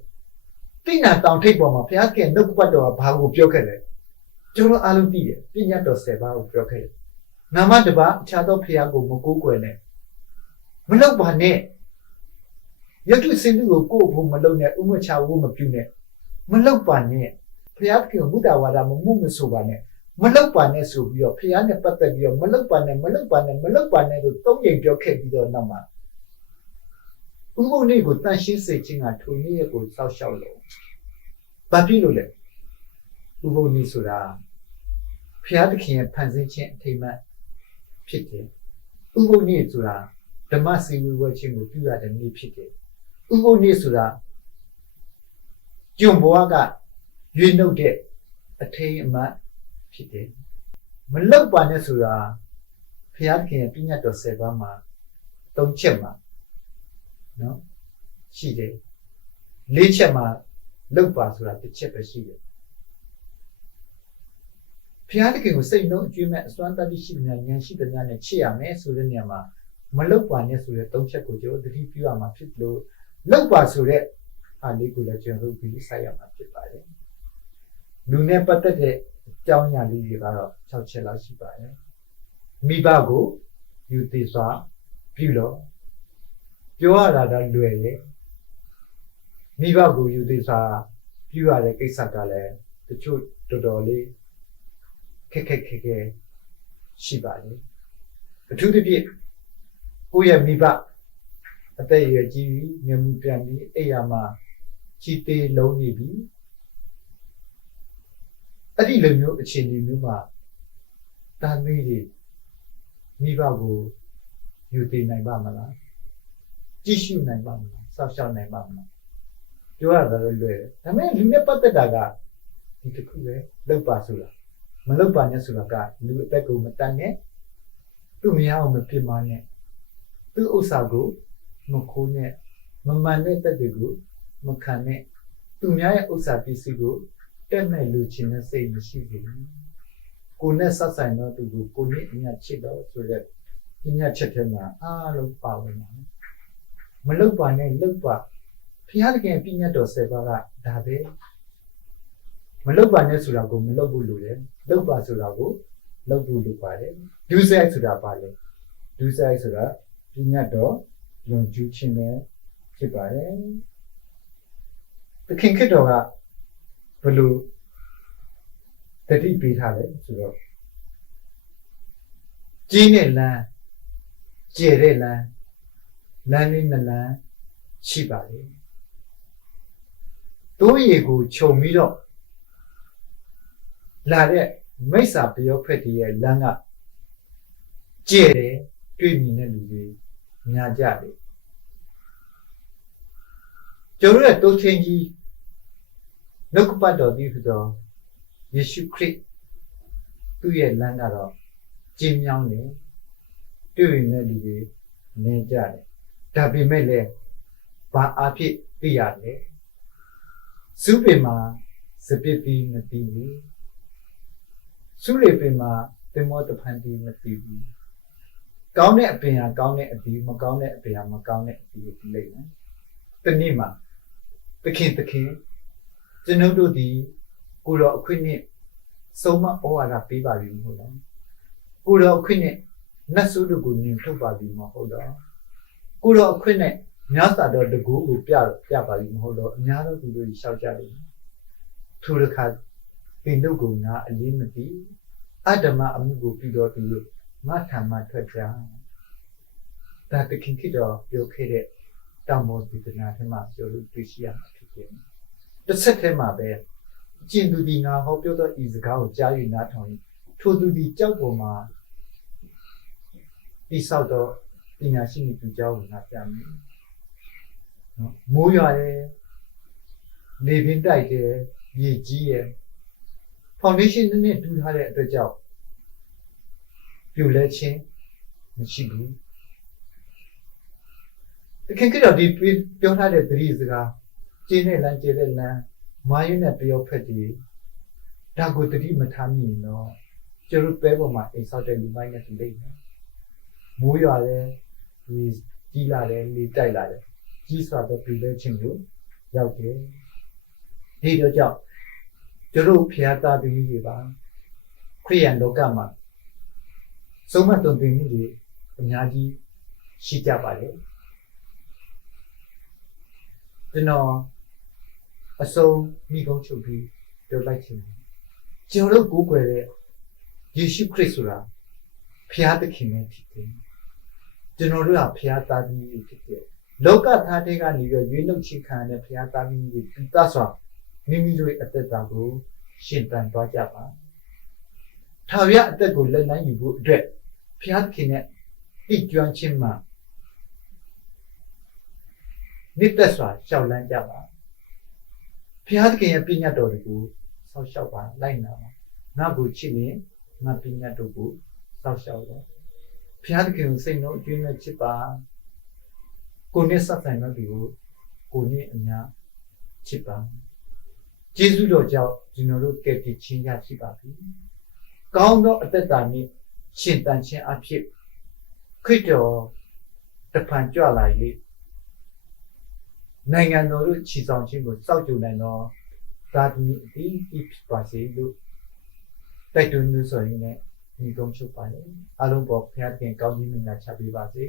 တိနာတောင်ထိပ်ပေါ်မှာဘုရားခင်နှုတ်ကပတ်တော်ကဘာကိုပြောခဲ့လဲကျွန်တော်အားလုံးသိတယ်ပညာတော်10ပါးကိုပြောခဲ့တယ်နာမတစ်ပါးအခြားသောဘုရားကိုမကိုးကွယ်နဲ့မလောက်ပါနဲ့ယတုစင်သူကိုကိုယ်ဖို့မလုံနဲ့ဥမချဝမပြုနဲ့မလောက်ပါနဲ့ဘုရားခင်ဘုဒ္ဓဝါဒမမှုမဆိုပါနဲ့မလောက်ပါနဲ့ဆိုပြီးတော့ဘုရားနဲ့ပတ်သက်ပြီးတော့မလောက်ပါနဲ့လို့သုံးကြိမ်ပြောခဲ့ပြီးတော့နောက်မှာဥပုပ်နေ့ကိုတန်ရှင်းစေခြင်းကထိုနေ့ရက်ကိုစောက်ရှောက်လို့ဘာဖြစ်လို့လဲဥပုပ်နေ့ဆိုတာဘုရားသခင်ရဲ့ဖန်ဆင်းခြင်းအထိမ်းအမှတ်ဖြစ်တယ်ဥပုပ်နေ့ဆိုတာဓမ္မစည်းဝေးပွဲခြင်းကိုပြုရတဲ့နေ့ဖြစ်တယ်ဥပုပ်နေ့ဆိုတာကျွန်ဘဝကရွေးနှုတ်တဲ့အထိမ်းအမှတ်ဖြစ်တယ်မလောက်ပါနဲ့ဆိုတာဘုရားသခင်ရဲ့ပညတ်တော်10ပါးမှာ၃ချက်မှာနော်ရှိတယ်၄ချက်မှာလောက်ပါဆိုတာတစ်ချက်ပဲရှိတယ်ဘုရားသခင်ကိုစိတ်နှလုံးအကျွမ်းမဲ့အစွမ်းတတ္တိရှိတဲ့ဉာဏ်ရှိတဲ့ဉာဏ်နဲ့ချစ်ရမယ်ဆိုတဲ့နေရာမှာမလောက်ပါနဲ့ဆိုတဲ့၃ချက်ကိုကျွန်တော်သတိပြုရမှာဖြစ်လို့လောက်ပါဆိုတဲ့အားလေးကိုလည်းကျွန်တော်ဒီလိုဆိုင်ရမှာဖြစ်ပါတယ်လူနဲ့ပတ်သက်တဲ့အကြောင်းအရာလေးတွေကတော့6ချက်လောက်ရှိပါတယ်မိဘကိုယူသေးစွာပြုလို့ပြောရတာတော့လွယ်တယ်မိဘကိုယူသေးစွာပြုရတဲ့ကိစ္စကလည်းတချို့တော်တော်လေးခက်ရှိပါတယ်အထူးသဖြင့်ကိုယ့်ရဲ့မိဘအသက်အရွယ်ကြီးပြီးငယ်မှုပြန်ပြီးအိယာမှာချီသေးလုံးနေပြီ အဲ့ဒီလိုမျိုးအခြေအနေမျိုးမှာတာသမီတွေမိဘကိုယူတည်နိုင်ပါမလားကြည့်ရှုနိုင်ပါမလားစောင့်ရှောက်နိုင်ပါမလားပြောရတာလွယ်တယ်ဒါပေမဲ့လူနဲ့ပတ်သက်တာကဒီတစ်ခုပဲလောက်ပါဆိုတာမလောက်ပါနဲ့ဆိုတာကလူအသက်ကိုမတတ်နဲ့သူ့မရအောင်မပြစ်မှားနဲ့သူ့ဥစ္စာကိုမခိုးနဲ့မမှန်တဲ့တက်တွေကိုမခံနဲ့သူများရဲ့ဥစ္စာပစ္စည်းကိုတက်မဲ့လူချင်းနဲ့စိတ်မရှိဘူးကိုနဲ့ဆက်ဆိုင်တော့သူကိုနဲ့အညာချစ်တော့ဆိုတဲ့ပညာချက်ထဲမှာအားလုံးပါဝင်ပါမလောက်ပါနဲ့လောက်ပါဖျားတကယ်ပညာတော်10ပါးကဒါပဲမလောက်ပါနဲ့ဆိုတာကိုမလောက်ဘူးလို့လေလောက်ပါဆိုတာကိုလောက်ဘူးလို့ပါတယ်ဒုစရိုက်ဆိုတာပါလေဒုစရိုက်ဆိုတာပညာတော်ယုံကြည်ခြင်းပဲဖြစ်ပါတယ်သခင်ခရစ်တော်ကဘယ်လိုတတိပေးထားလဲဆိုတော့ကြီးနဲ့လမ်းကျဲတဲ့လမ်းလေးနှစ်လမ်းရှိပါလေတိုးရီကိုခြုံပြီးတော့လာတဲ့မိစ္ဆာပယောဖက်တည်းရဲ့လမ်းကကျဲတယ်တွေ့မြင်တဲ့လူတွေများကြတယ်ကျွန်တော်ရဲ့တိုးချင်းကြီးနှုတ်ကပတ်တော်ပြီးဖြစ်တော့ယေရှုခရစ်သူ့ရဲ့လမ်းကတော့ကျင်းမြောင်းတယ်တွေ့ရင်လည်းလူတွေနေကြတယ်ဒါပေမဲ့လည်းဘာအဖြစ်သိရတယ်စုပင်မှာစပစ်ပြီးမသိဘူးစုလေပင်မှာတင်မောတဖန်ပြီးမသိဘူးကောင်းတဲ့အပင်ဟာကောင်းတဲ့အပြီးမကောင်းတဲ့အပင်ဟာမကောင်းတဲ့အပြီးကိုပြလိုက်မယ်တနေ့မှာသခင်ကျွန်ုပ်တို့ဒီကိုတော်အခွင့်နဲ့ဆုံးမဩဝါဒပေးပါပြီမဟုတ်လားကိုတော်အခွင့်နဲ့နတ်ဆိုးတို့ကိုနင်ထုတ်ပါပြီမဟုတ်တော့ကိုတော်အခွင့်နဲ့မြတ်စွာတော်တကူကိုပြပါပြီမဟုတ်တော့အများသောသူတို့ရှောက်ကြတယ်ထိုတစ်ခါသင်တို့ကငါအလေးမသိအတ္တမအမှုကိုပြုတော်သူလို့ငါထံမှထွက်ကြဒါတခင်ခရစ်တော်ပြောခဲ့တဲ့တောင်ပေါ်ဒီတနာထဲမှာပြောလို့တွေ့ရှိရမှာဖြစ်တယ်တစ်ဆက်ထဲမှာပဲအကျဉ်သူဒီငါဟောပြောတော့ဤစကားကိုကြားယူနားထောင်ထိုသူဒီကြောက်ပေါ်မှာတိဆောက်တော့ပညာရှိနေသူကြောင်းကိုငါပြမယ်နော်မိုးရွာတယ်လေပင်တိုက်တယ်ရေကြီးတယ်ဖောင်ဒေးရှင်းနဲ့တူထားတဲ့အတွက်ကြောင့်ပြိုလဲခြင်းမရှိဘူးတခင်ကတော့ဒီပြောထားတဲ့သတိစကားကျင်းတဲ့လမ်းကျဲတဲ့လမ်းမာယွနဲ့ပျော်ဖက်တယ်ဒါကိုသတိမထားမိရင်တော့ကျတို့ပဲပေါ်မှာအိမ်ဆောက်တဲ့လူမိုင်းနဲ့တူလိမ့်မယ်မိုးရွာတယ်ဒီကြီးလာတယ်လေတိုက်လာတယ်ကြီးစွာသောပြိုလဲခြင်းကိုရောက်တယ်ဒီတော့ကြောင့်ကျတို့ဖျားသားပြီးတွေပါခရိယန်လောကမှာဆုံးမတုံ့ပြန်မှုတွေအများကြီးရှိကြပါတယ်ကျွန်တော်အစုံမိကုန်းချုပ်ပြီးပြောလိုက်ချင်တယ်ကျွန်တော်တို့ကိုးကွယ်တဲ့ယေရှုခရစ်ဆိုတာဖျားသခင်နဲ့ဖြစ်တယ်ကျွန်တော်တို့ကဖျားသားသမီးတွေဖြစ်တယ်လောကသားတွေကနေပြီးရွေးနှုတ်ချခံတဲ့ဖျားသားသမီးတွေပြသစွာမိမိတို့ရဲ့အသက်တာကိုရှင်သန်သွားကြပါထာဝရအသက်ကိုလက်လန်းယူဖို့အတွက်ဖျားသခင်နဲ့ပြည့်ကျွမ်းခြင်းမှာနိတ္တစွာရှောက်လန်းကြပါဘုရားသခင်ရဲ့ပညတ်တော်တွေကိုစောင့်ရှောက်ပါလိုက်နာပါငါ့ကိုချစ်ရင်ငါပညတ်တော်ကိုစောင့်ရှောက်တော့ဘုရားသခင်ကိုစိတ်နှုတ်အကျွမ်းနဲ့ချစ်ပါကိုနဲ့ဆက်ဆံတဲ့သူကိုနဲ့အများချစ်ပါကျေးဇူးတော်ကြောင့်ကျွန်တော်တို့ကယ်တင်ခြင်းရရှိပါပြီကောင်းသောအသက်တာနှင့်ရှင်သန်ခြင်းအဖြစ်ခရစ်တော်တဖန်ကြွလာ၍နိုင်ငံတော်တို့ချီဆောင်ခြင်းကိုစောင့်ကြိုနိုင်သောသာသမီအသီးဖြစ်ပါစေလို့တိုက်တွန်းလို့ဆိုရင်လည်းဒီကုန်းချုပ်ပါလေအားလုံးပေါ်ဘုရားသခင်ကောင်းကြီးမင်္ဂလာချပေးပါစေ